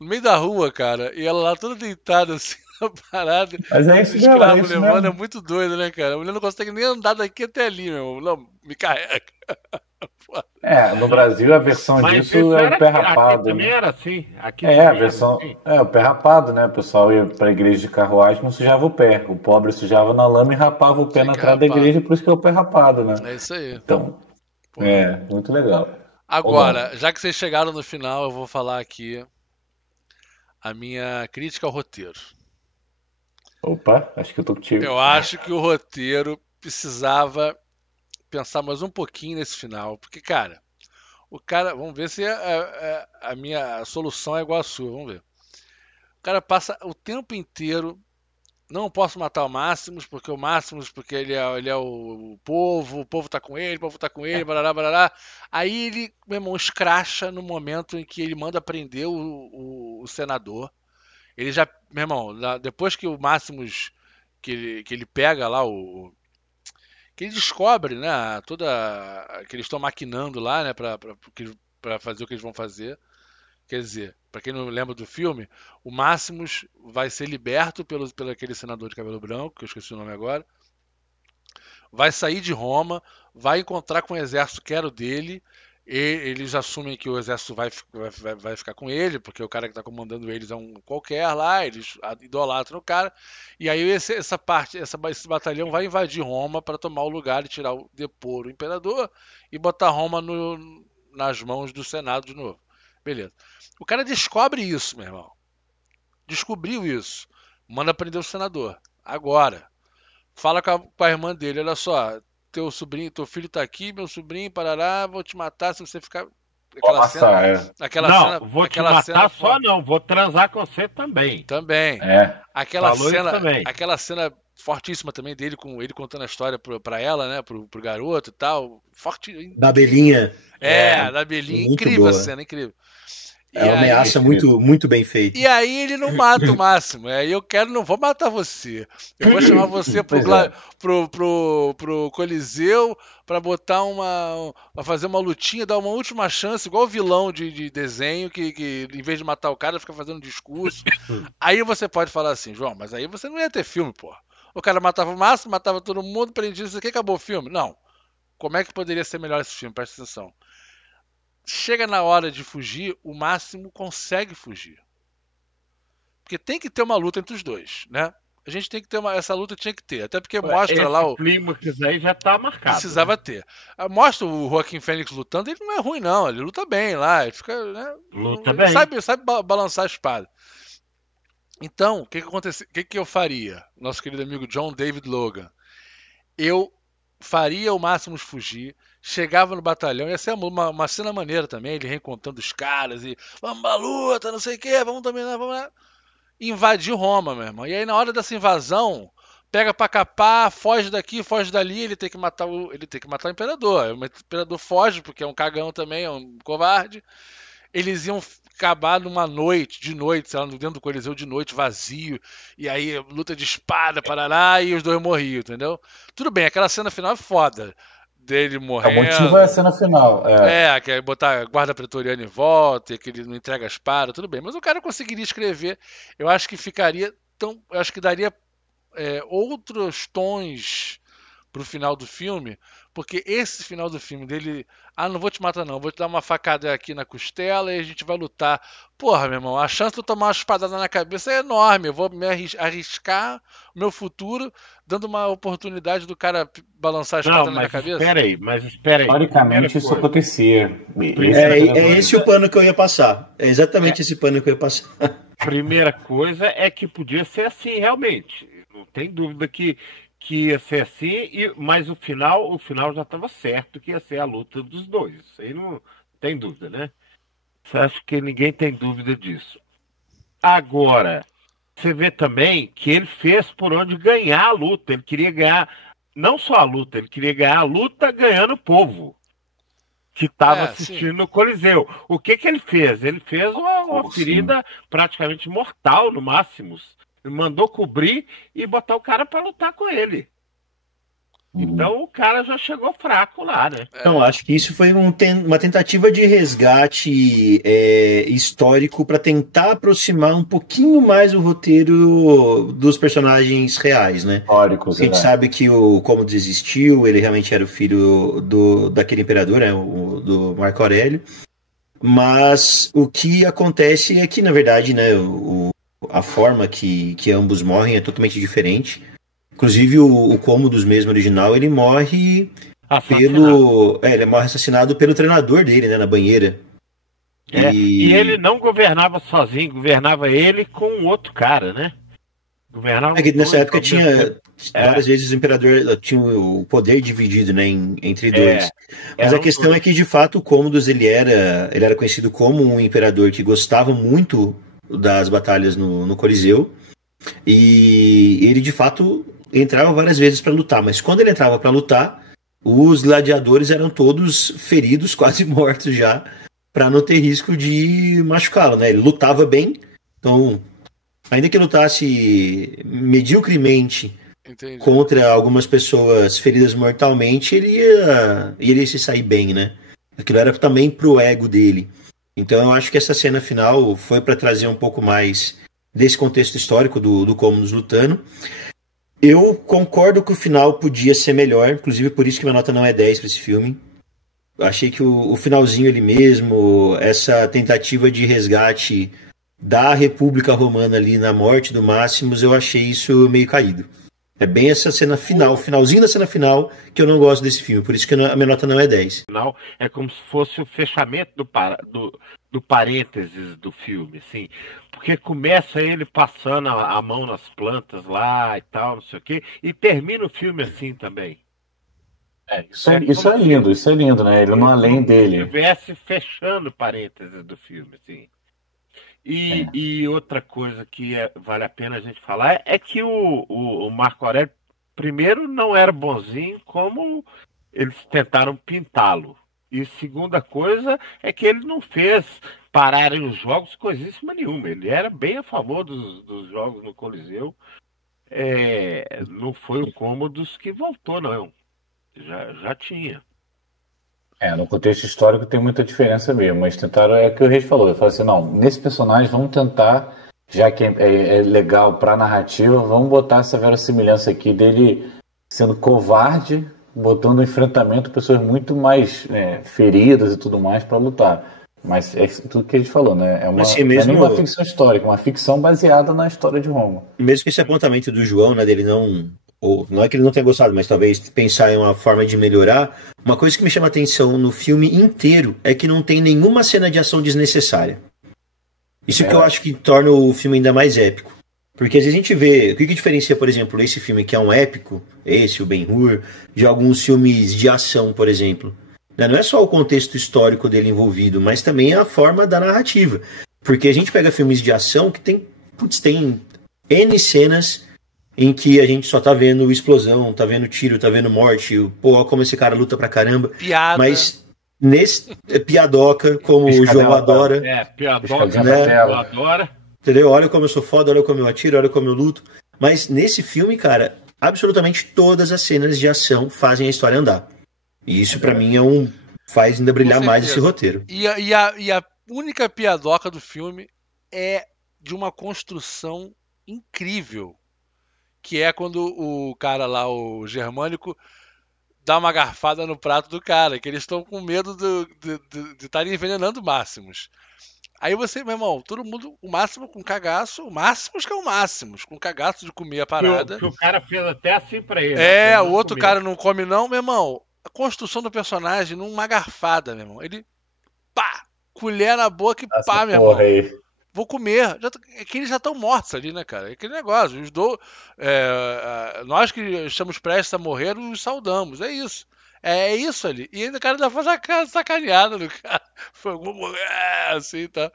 no meio da rua, cara, e ela lá toda deitada assim na parada, Mas e é os isso mesmo, é escravos isso levando, é mesmo. muito doido, né, cara? A mulher não consegue nem andar daqui até ali, meu irmão. Não, me carrega. Porra. No Brasil a versão Mas disso isso é o era pé aqui rapado, também né? era assim. Aqui A também era versão. assim. O pé rapado, né? O pessoal ia pra igreja de carruagem, não sujava o pé. O pobre sujava na lama e rapava o pé Tinha na que entrada da rapar. igreja, por isso que é o pé rapado, né? É isso aí. Então, Porra. muito legal. Ou não. Agora, já que vocês chegaram no final, eu vou falar aqui a minha crítica ao roteiro. Opa, acho que eu tô contigo. Eu acho que o roteiro precisava pensar mais um pouquinho nesse final, porque, cara, vamos ver se a minha solução é igual à sua, vamos ver. O cara passa o tempo inteiro, não posso matar o Máximos, porque ele é o povo tá com ele, o povo tá com ele, barará, barará. Aí ele, meu irmão, escracha no momento em que ele manda prender o senador. Ele já, meu irmão, depois que o Máximos, que ele pega lá que ele descobre, né, que eles estão maquinando lá, né, para fazer o que eles vão fazer. Quer dizer, para quem não lembra do filme, o Máximos vai ser liberto pelo aquele senador de cabelo branco, que eu esqueci o nome agora. Vai sair de Roma, vai encontrar com o exército que era o dele. E eles assumem que o exército vai ficar com ele, porque o cara que está comandando eles é um qualquer lá, eles idolatram o cara. E aí esse batalhão vai invadir Roma para tomar o lugar e depor o imperador e botar Roma nas mãos do Senado de novo. Beleza. O cara descobre isso, meu irmão. Descobriu isso. Manda prender o senador. Agora. Fala com a irmã dele, olha só, teu filho tá aqui, meu sobrinho, parará, vou te matar se você ficar. Vou Aquela cena. amassar, Não, vou te Aquela cena matar só foda. não, vou transar com você também. Também. Falou isso também. Aquela cena fortíssima também dele, com ele contando a história pra ela, né? Pro garoto e tal. Forte. Da abelhinha. Da Belinha. Muito Incrível a boa. cena, incrível. É uma ameaça muito, muito bem feita. E aí ele não mata o Máximo. Aí eu não vou matar você. Eu vou chamar você pro Coliseu pra botar pra fazer uma lutinha, dar uma última chance, igual o vilão de desenho, que em vez de matar o cara, fica fazendo discurso. Aí você pode falar assim, João, mas aí você não ia ter filme, pô. O cara matava o Máximo, matava todo mundo, prendia isso aqui, acabou o filme. Não. Como é que poderia ser melhor esse filme? Presta atenção. Chega na hora de fugir, o Máximo consegue fugir. Porque tem que ter uma luta entre os dois, né? A gente tem que ter essa luta, tinha que ter. Até porque mostra lá o clímax aí já tá marcado. Precisava ter. Mostra o Joaquim Fênix lutando, ele não é ruim não, ele luta bem lá, ele fica, né? Luta bem. Sabe balançar a espada. Então, o que eu faria? Nosso querido amigo John David Logan. Eu faria o Máximos fugir, chegava no batalhão, ia ser uma cena maneira também, ele reencontrando os caras e vamos pra luta, não sei o que, vamos dominar, vamos lá. Invadir Roma, meu irmão. E aí na hora dessa invasão, pega pra capar, foge daqui, foge dali, ele tem que matar o imperador. O imperador foge, porque é um cagão também, é um covarde. Eles iam acabar numa noite, de noite, sei lá, dentro do Coliseu de noite, vazio, e aí luta de espada, parará, e os dois morriam, entendeu? Tudo bem, aquela cena final é foda, dele morrendo. O motivo é a cena final. Que é botar a guarda pretoriana em volta, e que ele não entrega a espada, tudo bem, mas o cara conseguiria escrever, eu acho que ficaria eu acho que daria outros tons pro final do filme, porque esse final do filme dele, não vou te matar não, vou te dar uma facada aqui na costela e a gente vai lutar. Porra, meu irmão, a chance de eu tomar uma espadada na cabeça é enorme, eu vou me arriscar o meu futuro dando uma oportunidade do cara balançar a espada na minha cabeça. Mas espera aí. Teoricamente isso acontecia. É esse o pano que eu ia passar. É exatamente esse pano que eu ia passar. Primeira coisa é que podia ser assim, realmente. Não tem dúvida que ia ser assim, mas o final já estava certo que ia ser a luta dos dois. Isso aí não tem dúvida, né? Você acha que ninguém tem dúvida disso. Agora, você vê também que ele fez por onde ganhar a luta. Ele queria ganhar não só a luta, ele queria ganhar a luta ganhando o povo que estava assistindo no Coliseu. O que ele fez? Ele fez uma ferida praticamente mortal, no máximo. Ele mandou cobrir e botar o cara para lutar com ele. Então o cara já chegou fraco lá, né? Então, acho que isso foi uma tentativa de resgate histórico para tentar aproximar um pouquinho mais o roteiro dos personagens reais, né? Históricos, a gente sabe que o Cômodos existiu, ele realmente era o filho daquele imperador, né? Do Marco Aurélio. Mas o que acontece é que, na verdade, né, a forma que ambos morrem é totalmente diferente. Inclusive o Cômodos mesmo original, ele morre ele morre assassinado pelo treinador dele, né, na banheira. E ele não governava sozinho, governava ele com outro cara, né? Governava nessa época tinha várias vezes o imperador tinha o poder dividido, né, entre dois. Mas a questão é que, de fato, o Cômodos ele era conhecido como um imperador que gostava muito das batalhas no Coliseu. E ele, de fato, entrava várias vezes para lutar, mas quando ele entrava para lutar, os gladiadores eram todos feridos, quase mortos já, para não ter risco de machucá-lo, né? Ele lutava bem, então, ainda que lutasse mediocremente contra algumas pessoas feridas mortalmente, ele ia se sair bem, né? Aquilo era também pro ego dele. Então eu acho que essa cena final foi para trazer um pouco mais desse contexto histórico do Cômodos lutando. Eu concordo que o final podia ser melhor, inclusive por isso que minha nota não é 10 para esse filme. Achei que o finalzinho ele mesmo, essa tentativa de resgate da República Romana ali na morte do Máximos, eu achei isso meio caído. É bem essa cena final, o finalzinho da cena final, que eu não gosto desse filme, por isso que a minha nota não é 10. Final é como se fosse o fechamento do parênteses do filme, assim, porque começa ele passando a mão nas plantas lá e tal, não sei o quê, e termina o filme assim também. Isso é lindo, né? Ele não além dele. Se estivesse fechando o parênteses do filme, assim. E outra coisa que vale a pena a gente falar é que o Marco Aurélio, primeiro, não era bonzinho como eles tentaram pintá-lo. E segunda coisa é que ele não fez pararem os jogos coisíssima nenhuma. Ele era bem a favor dos jogos no Coliseu. Não foi o Cômodos que voltou, não. Já tinha. No contexto histórico tem muita diferença mesmo, mas tentaram, é o que o Reis falou, ele falou assim, não, nesse personagem vamos tentar, já que é legal pra narrativa, vamos botar essa verossimilhança aqui dele sendo covarde, botando no enfrentamento pessoas muito mais feridas e tudo mais pra lutar. Mas é tudo que a gente falou, né? Não é nem uma ficção histórica, uma ficção baseada na história de Roma. Mesmo que esse apontamento do João, né, dele não é que ele não tenha gostado, mas talvez pensar em uma forma de melhorar. Uma coisa que me chama a atenção no filme inteiro é que não tem nenhuma cena de ação desnecessária. Isso que eu acho que torna o filme ainda mais épico. Porque às vezes a gente vê... O que diferencia, por exemplo, esse filme que é um épico, o Ben-Hur, de alguns filmes de ação, por exemplo. Não é só o contexto histórico dele envolvido, mas também a forma da narrativa. Porque a gente pega filmes de ação que tem N cenas em que a gente só tá vendo explosão, tá vendo tiro, tá vendo morte, como esse cara luta pra caramba. Piada. Mas nesse piadoca, como o João adora. Piadoca, né? Eu adoro. Entendeu? Olha como eu sou foda, olha como eu atiro, olha como eu luto. Mas nesse filme, cara, absolutamente todas as cenas de ação fazem a história andar. E isso pra mim faz ainda brilhar mais esse roteiro. E a única piadoca do filme é de uma construção incrível. que é quando o cara lá, o germânico, dá uma garfada no prato do cara, que eles estão com medo de estarem envenenando o Máximos. Aí você, meu irmão, todo mundo, o Máximo com cagaço, o Máximos que é o Máximos, com cagaço de comer a parada. Que o cara fez até assim pra ele. O outro cara não come não, meu irmão. A construção do personagem numa garfada, meu irmão. Ele, pá, colher na boca e pá, meu irmão. Aí. Vou comer. É que eles já estão mortos ali, né, cara? É aquele negócio. Nós que estamos prestes a morrer, os saudamos. É isso. É isso ali. E ainda o cara ainda faz a cara sacaneada no cara. Foi vou morrer, assim, tá?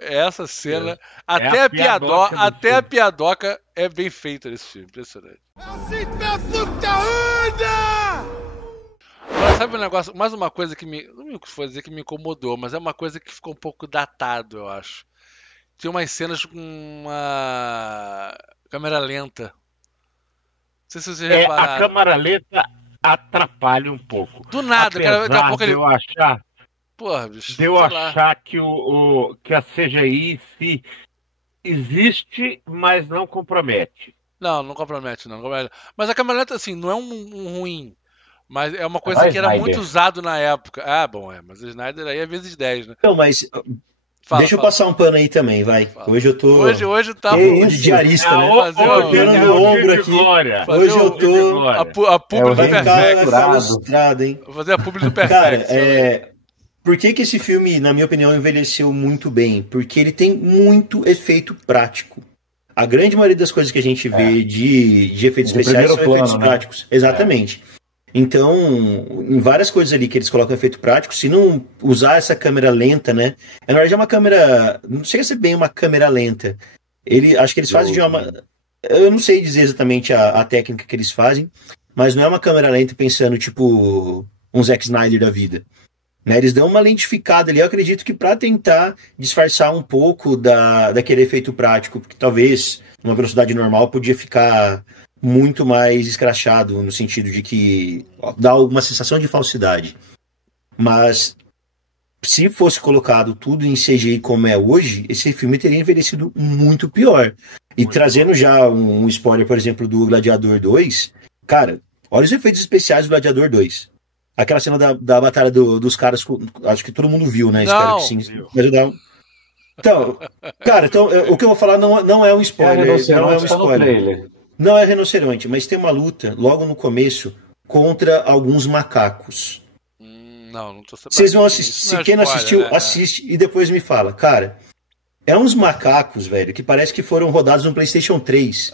Essa cena, até a piadoca é bem feita nesse filme. Impressionante. Agora, sabe um negócio? Mais uma coisa que não vou dizer que me incomodou, mas é uma coisa que ficou um pouco datado, eu acho. Tinha umas cenas com uma câmera lenta. Não sei se vocês repararam. A câmera lenta atrapalha um pouco. Do nada, daqui a pouco ele... eu achar... Porra, bicho. De eu achar que, que a CGI se existe, mas não compromete. Não compromete, não. Mas a câmera lenta, assim, não é um ruim. Mas é uma coisa que era muito usado na época. Ah, bom, mas o Snyder aí é vezes 10, né? Não, mas... Deixa eu passar um pano aí também, vai. Hoje eu tô... Hoje tá... de diarista, né? Fazer no ombro aqui. Hoje eu tô... A publi do Perfect. Frustrado, hein? Vou fazer a publi do Perfect. Cara, por que esse filme, na minha opinião, envelheceu muito bem? Porque ele tem muito efeito prático. A grande maioria das coisas que a gente vê de efeitos especiais são efeitos práticos. Exatamente. Então, em várias coisas ali que eles colocam efeito prático, se não usar essa câmera lenta, né? Na verdade é uma câmera... Não chega a ser bem uma câmera lenta. Acho que eles fazem de uma... Eu não sei dizer exatamente a técnica que eles fazem, mas não é uma câmera lenta pensando, tipo, um Zack Snyder da vida. Né? Eles dão uma lentificada ali, eu acredito que para tentar disfarçar um pouco daquele efeito prático, porque talvez numa velocidade normal podia ficar... muito mais escrachado, no sentido de que dá uma sensação de falsidade. Mas se fosse colocado tudo em CGI como é hoje, esse filme teria envelhecido muito pior. E trazendo já um spoiler, por exemplo, do Gladiador 2, cara, olha os efeitos especiais do Gladiador 2. Aquela cena da batalha dos caras, acho que todo mundo viu, né? Espero que sim. Então, cara, o que eu vou falar não é um spoiler. Não é um spoiler. Não é rinoceronte, mas tem uma luta logo no começo contra alguns macacos. Não tô sabendo. Vocês vão assistir. Se quem não assistiu, né? Assiste e depois me fala. Cara, é uns macacos, velho, que parece que foram rodados no PlayStation 3.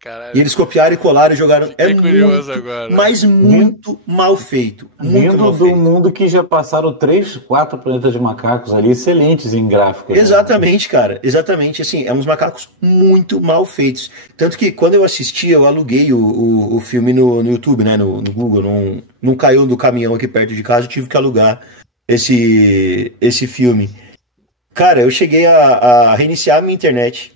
Caralho. E eles copiaram e colaram e jogaram. Fiquei curioso agora. Mas muito mal feito. Muito mal feito. Do mundo que já passaram 3, 4 planetas de macacos ali, excelentes em gráficos. Exatamente, né? Cara. Exatamente. Assim, é uns macacos muito mal feitos. Tanto que quando eu assisti, eu aluguei o filme no YouTube, né? No Google. Não caiu do caminhão aqui perto de casa, eu tive que alugar esse filme. Cara, eu cheguei a reiniciar a minha internet.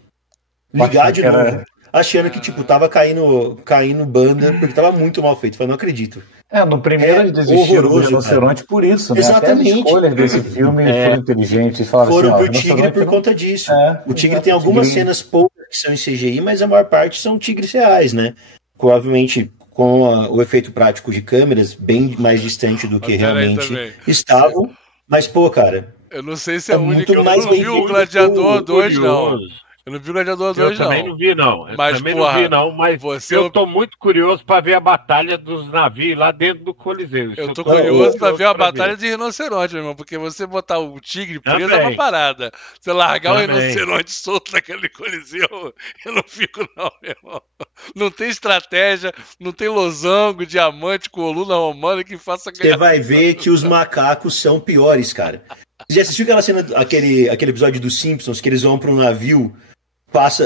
Ligar de novo. Achando que, tipo, tava caindo banda, porque tava muito mal feito. Falei, não acredito. No primeiro eles desistiram do Rinoceronte por isso, né? Exatamente. Até as escolhas desse filme foram inteligentes. Foram pro Tigre por conta disso. O Tigre tem algumas cenas poucas que são em CGI, mas a maior parte são tigres reais, né? Provavelmente com o efeito prático de câmeras bem mais distante do que realmente estavam. Mas, pô, cara... Eu não sei se é o único que eu não vi o Gladiador 2, não. Eu não vi o Gladiador 2, não. Eu também não vi, não. Não vi, não, mas eu tô muito curioso pra ver a batalha dos navios lá dentro do Coliseu. Eu tô curioso pra ver a batalha de rinoceronte, meu irmão, porque você botar o tigre preso é uma parada. Você largar o rinoceronte solto naquele Coliseu, eu não fico, não, meu irmão. Não tem estratégia, não tem losango, diamante, coluna romana que faça... Você vai ver que os macacos são piores, cara. Você já assistiu aquela cena, aquele episódio dos Simpsons, que eles vão para um navio,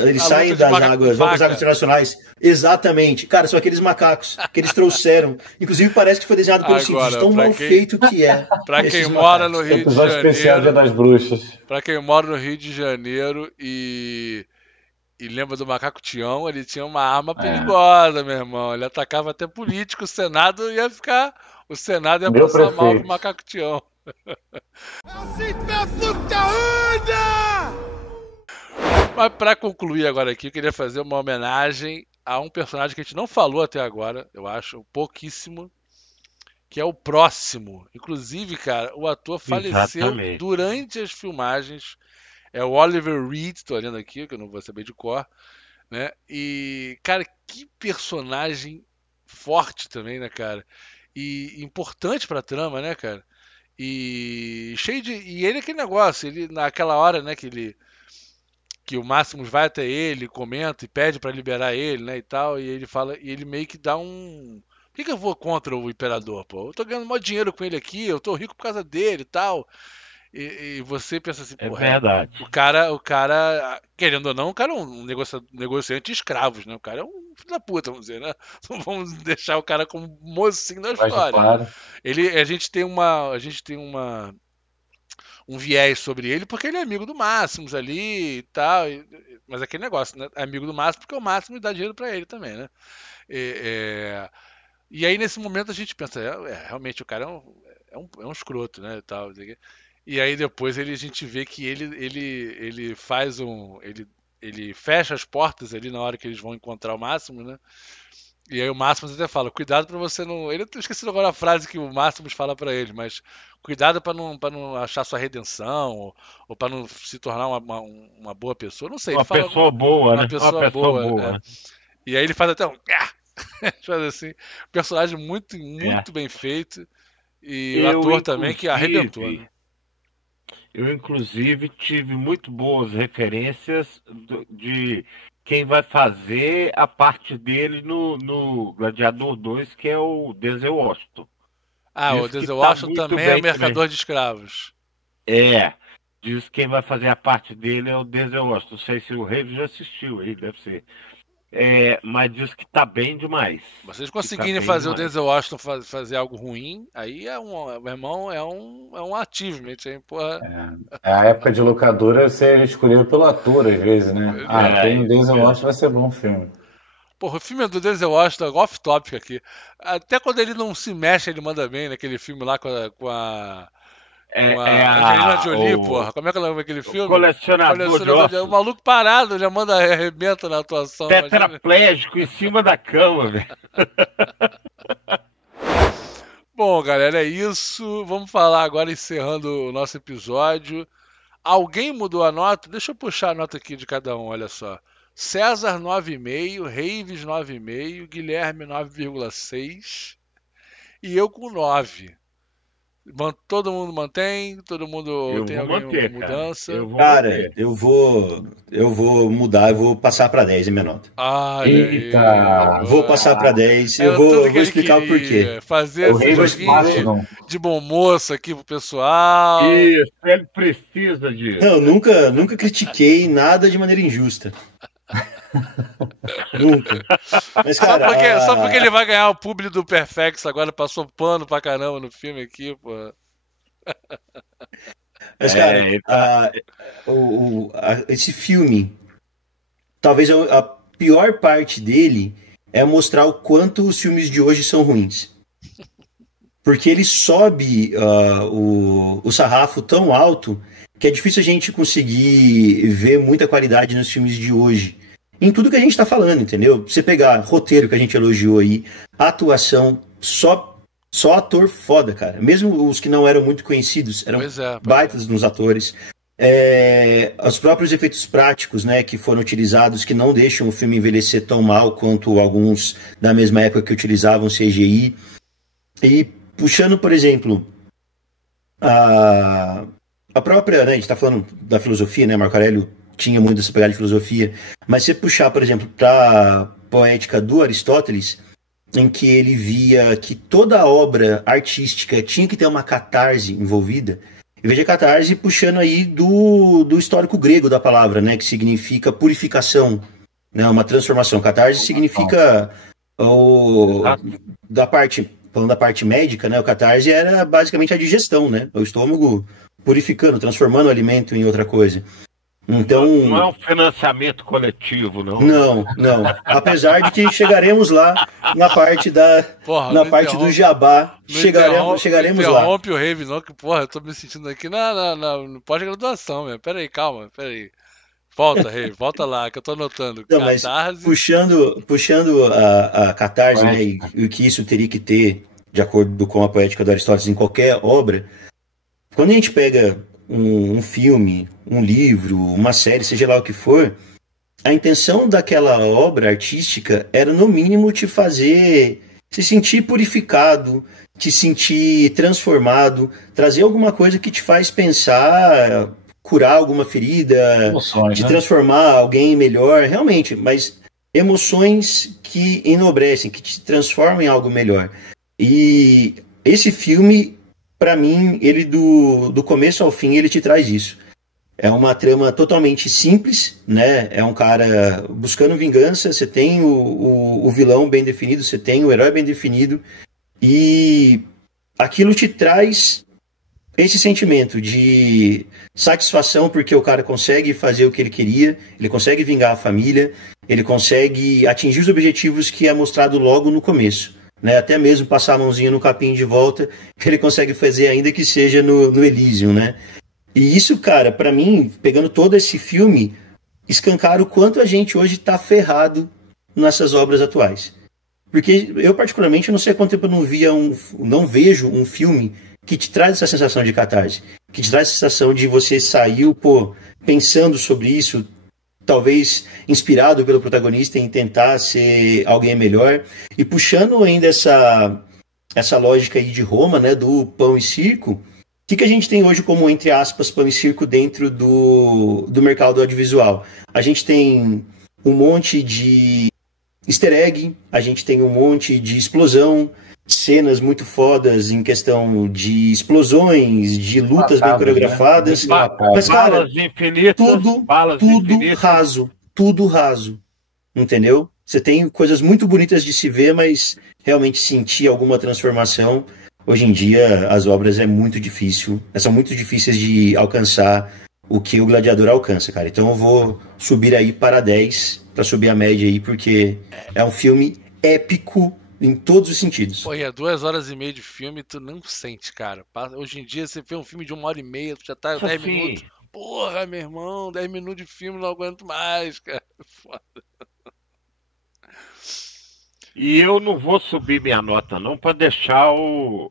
eles saem das águas, vão para as águas internacionais? Exatamente. Cara, são aqueles macacos que eles trouxeram. Inclusive parece que foi desenhado pelos Simpsons, tão mal feito que é. Para quem mora no Rio de Janeiro... especial Dia das Bruxas. Para quem mora no Rio de Janeiro e lembra do macaco Tião, ele tinha uma arma perigosa, meu irmão. Ele atacava até político, o Senado ia passar mal pro macaco Tião. Mas pra concluir agora aqui, eu queria fazer uma homenagem a um personagem que a gente não falou até agora, eu acho, pouquíssimo, que é o Próximo. Inclusive, cara, o ator faleceu Exatamente. durante as filmagens. É o Oliver Reed, tô olhando aqui, que eu não vou saber de cor, né? E, cara, que personagem forte também, né, cara? E importante pra trama, né, cara? E cheio de. E ele é aquele negócio, ele naquela hora, né, que o Máximos vai até ele, comenta e pede pra liberar ele, né, e tal, e ele fala, e ele meio que dá um. Por que eu vou contra o imperador, pô? Eu tô ganhando maior dinheiro com ele aqui, eu tô rico por causa dele e tal. E você pensa assim, É porra, verdade. o cara, querendo ou não, o cara é um negociante de escravos, né? O cara é um filho da puta, vamos dizer, né? Não vamos deixar o cara como mocinho da Mas, história. claro. A gente tem um viés sobre ele porque ele é amigo do Máximos ali e tal. Mas aquele negócio, né? É amigo do Máximo porque o Máximo dá dinheiro pra ele também, né? É, e aí nesse momento a gente pensa, realmente o cara é um escroto, né? E tal, não sei o quê. E aí depois a gente vê que ele faz ele fecha as portas ali na hora que eles vão encontrar o Máximo, né? E aí o Máximos até fala, cuidado pra você não. Ele eu esqueci agora a frase que o Máximos fala pra ele, mas cuidado pra não achar sua redenção, ou pra não se tornar uma boa pessoa. Não sei, ele Uma fala pessoa boa, uma né? Uma pessoa pessoa boa. boa. E aí ele faz até um. Faz assim. Personagem muito, É. muito bem feito. E o Eu, ator também que arrebentou, né? inclusive, tive muito boas referências de quem vai fazer a parte dele no Gladiador 2, que é o Denzel Washington. Ah, o Diz que Denzel tá Washington muito também é bem também. mercador de escravos. É, diz que quem vai fazer a parte dele é o Denzel Washington. Não sei se o Rei já assistiu aí, deve ser. Mas diz que tá bem demais. Vocês Que tá conseguirem bem fazer o demais. Denzel Washington fazer algo ruim, aí meu irmão, é um achievement, hein? Porra. É a época de locadora, você escolheu pelo ator, às vezes, né? Ah, tem o Isso Denzel mesmo. Washington, vai ser bom o filme. Porra, o filme do Denzel Washington, off-topic aqui. Até quando ele não se mexe, ele manda bem naquele filme lá com a Angelina Jolie, porra. Como é que é o nome daquele O filme? colecionador de O ossos. maluco parado já manda arrebenta na atuação, imagina. Tetraplégico em cima da cama, velho. Bom, galera, é isso. Vamos falar agora, encerrando o nosso episódio. Alguém mudou a nota? Deixa eu puxar a nota aqui de cada um, olha só. César 9,5, Reives 9,5, Guilherme 9,6 e eu com 9. Todo mundo mantém? Todo mundo Eu tem vou alguma manter, cara. mudança? Eu vou Cara, manter. eu vou mudar, eu vou passar pra 10 a minha nota. Olha aí, Eita! Vou boa. passar pra 10, Era tudo eu que vou ele explicar o porquê. queria. Fazer É o esse rei do joguinho Platinum. de bom moço aqui pro pessoal. Isso, ele precisa disso. Não, nunca critiquei nada de maneira injusta. Nunca. Mas, Só cara, porque, só porque ele vai ganhar o publi do Perfex agora, passou pano pra caramba no filme aqui, pô. mas, cara, Ele tá... esse filme, talvez a pior parte dele é mostrar o quanto os filmes de hoje são ruins. Porque ele sobe o sarrafo tão alto que é difícil a gente conseguir ver muita qualidade nos filmes de hoje. Em tudo que a gente tá falando, entendeu? Você pegar roteiro que a gente elogiou aí, atuação, só ator foda, cara. Mesmo os que não eram muito conhecidos, eram Pois é. baitas nos atores. Os próprios efeitos práticos, né, que foram utilizados, que não deixam o filme envelhecer tão mal quanto alguns da mesma época que utilizavam CGI. E puxando, por exemplo, a própria, né, a gente está falando da filosofia, né, Marco Aurélio tinha muito essa pegada de filosofia, mas se puxar, por exemplo, para a poética do Aristóteles, em que ele via que toda obra artística tinha que ter uma catarse envolvida, e veja a catarse puxando aí do histórico grego da palavra, né, que significa purificação, né, uma transformação. Catarse significa falando da parte médica, né, o catarse era basicamente a digestão, né, o estômago purificando, transformando o alimento em outra coisa. Então, não é um financiamento coletivo, não. Não. Apesar de que chegaremos lá na parte do jabá. Chegaremos lá. Interrompe o Rave, não, que porra, eu tô me sentindo aqui no pós-graduação, meu. Pera aí, calma, pera aí. Volta, Rei, volta lá, que eu tô anotando. Não, mas Catarse. puxando a catarse, né, e o que isso teria que ter, de acordo com a poética do Aristóteles, em qualquer obra, quando a gente pega um filme, um livro, uma série, seja lá o que for, a intenção daquela obra artística era, no mínimo, te fazer se sentir purificado, te sentir transformado, trazer alguma coisa que te faz pensar, curar alguma ferida, Emoções, te né? transformar alguém melhor, realmente, mas emoções que enobrecem, que te transformam em algo melhor. E esse filme, para mim, ele do começo ao fim, ele te traz isso. É uma trama totalmente simples, né? É um cara buscando vingança, você tem o vilão bem definido, você tem o herói bem definido, e aquilo te traz esse sentimento de satisfação porque o cara consegue fazer o que ele queria, ele consegue vingar a família, ele consegue atingir os objetivos que é mostrado logo no começo. Né? Até mesmo passar a mãozinha no capim de volta, ele consegue fazer ainda que seja no Elysium, né? E isso, cara, pra mim, pegando todo esse filme, escancara o quanto a gente hoje tá ferrado nessas obras atuais. Porque eu, particularmente, não sei quanto tempo eu não vejo um filme que te traz essa sensação de catarse, que te traz essa sensação de você sair, pensando sobre isso, talvez inspirado pelo protagonista em tentar ser alguém melhor, e puxando ainda essa lógica aí de Roma, né, do pão e circo. O que a gente tem hoje como, entre aspas, pão e circo dentro do mercado audiovisual? A gente tem um monte de easter egg, a gente tem um monte de explosão, cenas muito fodas em questão de explosões, de lutas bem coreografadas. Né? Mas, cara, Balas infinitas, tudo raso, entendeu? Você tem coisas muito bonitas de se ver, mas realmente sentir alguma transformação, hoje em dia as obras é muito difícil, são muito difíceis de alcançar o que o Gladiador alcança, cara. Então eu vou subir aí para 10, para subir a média aí, porque é um filme épico em todos os sentidos. Pô, e é 2 horas e meia de filme, tu não sente, cara. Hoje em dia você vê um filme de 1 hora e meia, tu já tá 10 minutos. Porra, meu irmão, 10 minutos de filme, não aguento mais, cara. Foda. E eu não vou subir minha nota não pra deixar o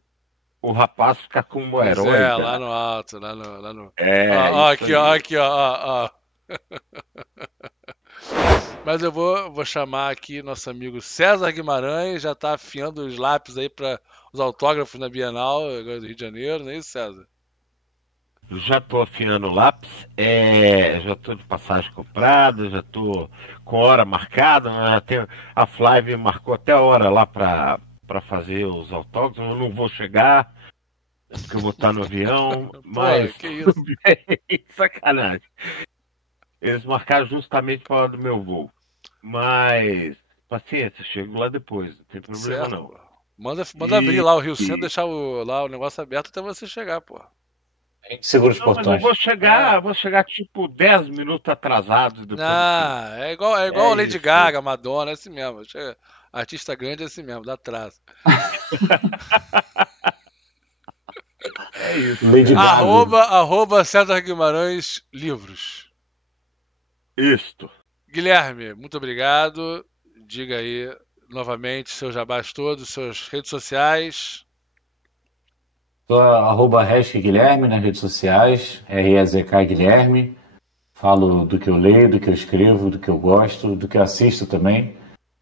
rapaz ficar como herói. É, lá no alto, lá no... É, aqui, ó. Mas eu vou chamar aqui nosso amigo César Guimarães, já tá afiando os lápis aí para os autógrafos na Bienal agora do Rio de Janeiro, não é isso, César? Já tô afiando o lápis, já tô de passagem comprada, já tô com hora marcada, né? A Flávia marcou até a hora lá pra fazer os autógrafos, eu não vou chegar, porque eu vou estar no avião, mas que isso? Sacanagem. Eles marcaram justamente para a hora do meu voo. Mas, paciência, chego lá depois, não tem problema certo, não. Pô. Manda abrir lá o Rio Centro, deixar lá o negócio aberto até você chegar, pô. Segura os Não, mas portões. eu vou chegar tipo 10 minutos atrasado depois. É igual a Lady Gaga, Madonna, é assim mesmo. Artista grande é assim mesmo, dá atraso. É isso. Lady Gaga. Arroba César Guimarães Livros. Isto. Guilherme, muito obrigado. Diga aí novamente seus jabás todos, suas redes sociais. Sou @Guilherme nas redes sociais, REZK Guilherme. Falo do que eu leio, do que eu escrevo, do que eu gosto, do que eu assisto também.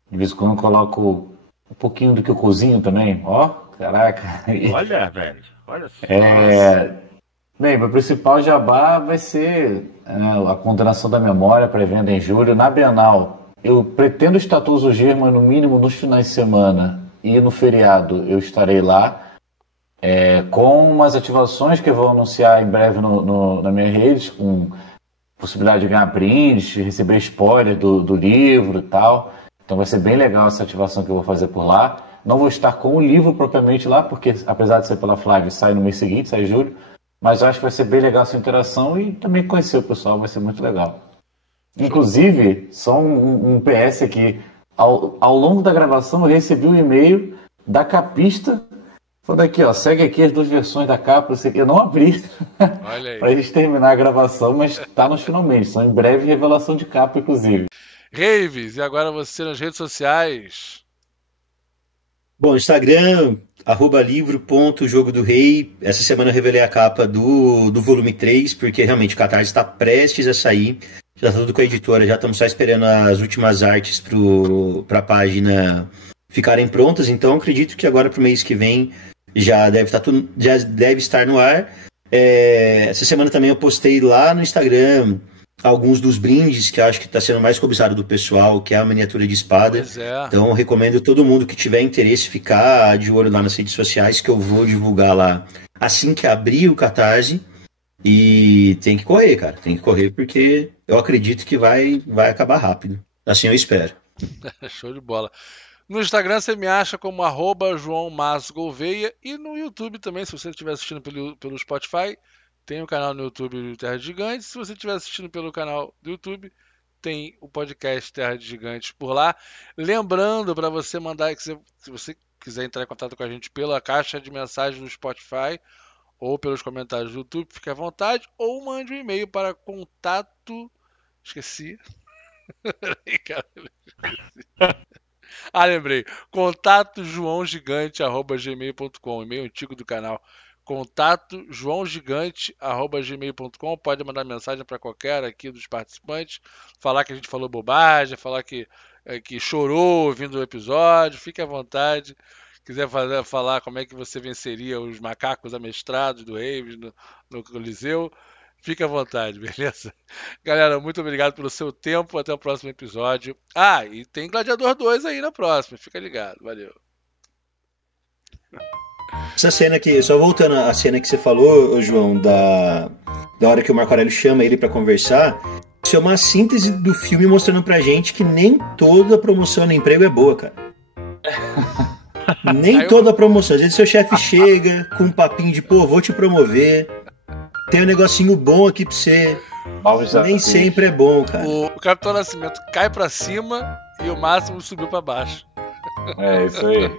De vez em quando eu coloco um pouquinho do que eu cozinho também. Ó, caraca. Olha, velho. Olha só. Bem, meu principal jabá vai ser a Condenação da Memória, pré-venda em julho, na Bienal. Eu pretendo estar todos os dias, mas no mínimo nos finais de semana e no feriado eu estarei lá. Com umas ativações que eu vou anunciar em breve na minha rede, com possibilidade de ganhar print, receber spoiler do livro e tal. Então vai ser bem legal essa ativação que eu vou fazer por lá. Não vou estar com o livro propriamente lá, porque apesar de ser pela Flávia, sai no mês seguinte, sai em julho. Mas eu acho que vai ser bem legal essa interação e também conhecer o pessoal, vai ser muito legal. Inclusive, só um PS aqui, ao longo da gravação eu recebi um e-mail da capista Falando aqui, ó, segue aqui as 2 versões da capa, eu não abri Olha aí. pra gente terminar a gravação, mas tá nos finalmente, são em breve revelação de capa, inclusive. Raves, e agora você nas redes sociais? Bom, Instagram, @livro.jogodorei. Essa semana eu revelei a capa do volume 3, porque realmente o Catarse está prestes a sair. Já está tudo com a editora, já estamos só esperando as últimas artes para a página ficarem prontas. Então acredito que agora para o mês que vem já deve estar no ar. Essa semana também eu postei lá no Instagram alguns dos brindes que eu acho que está sendo mais cobiçado do pessoal, que é a miniatura de espada. Pois é. Então eu recomendo todo mundo que tiver interesse ficar de olho lá nas redes sociais, que eu vou divulgar lá assim que abrir o Catarse. E tem que correr, cara. Tem que correr porque eu acredito que vai acabar rápido. Assim eu espero. Show de bola. No Instagram você me acha como @JoãoMasGouveia e no YouTube também, se você estiver assistindo pelo Spotify, tem o canal no YouTube do Terra de Gigantes. Se você estiver assistindo pelo canal do YouTube, tem o podcast Terra de Gigantes por lá. Lembrando para você mandar, se você quiser entrar em contato com a gente pela caixa de mensagem do Spotify ou pelos comentários do YouTube, fique à vontade, ou mande um e-mail para contato... Esqueci. Peraí, cara. Lembrei. Contato joaogigante@gmail.com, e-mail antigo do canal. Contato joaogigante@gmail.com. Pode mandar mensagem para qualquer aqui dos participantes, falar que a gente falou bobagem, falar que chorou ouvindo o episódio. Fique à vontade. Quiser falar como é que você venceria os macacos amestrados do Raves no Coliseu, fique à vontade, beleza? Galera, muito obrigado pelo seu tempo. Até o próximo episódio. E tem Gladiador 2 aí na próxima. Fica ligado. Valeu. Essa cena aqui, só voltando à cena que você falou, João, da hora que o Marco Aurélio chama ele pra conversar, isso é uma síntese do filme mostrando pra gente que nem toda promoção no emprego é boa, cara. Nem toda promoção. Às vezes seu chefe chega com um papinho de, vou te promover, tem um negocinho bom aqui pra você. Nem sempre é bom, cara. O Capitão Nascimento cai pra cima e o Máximo subiu pra baixo. É isso aí.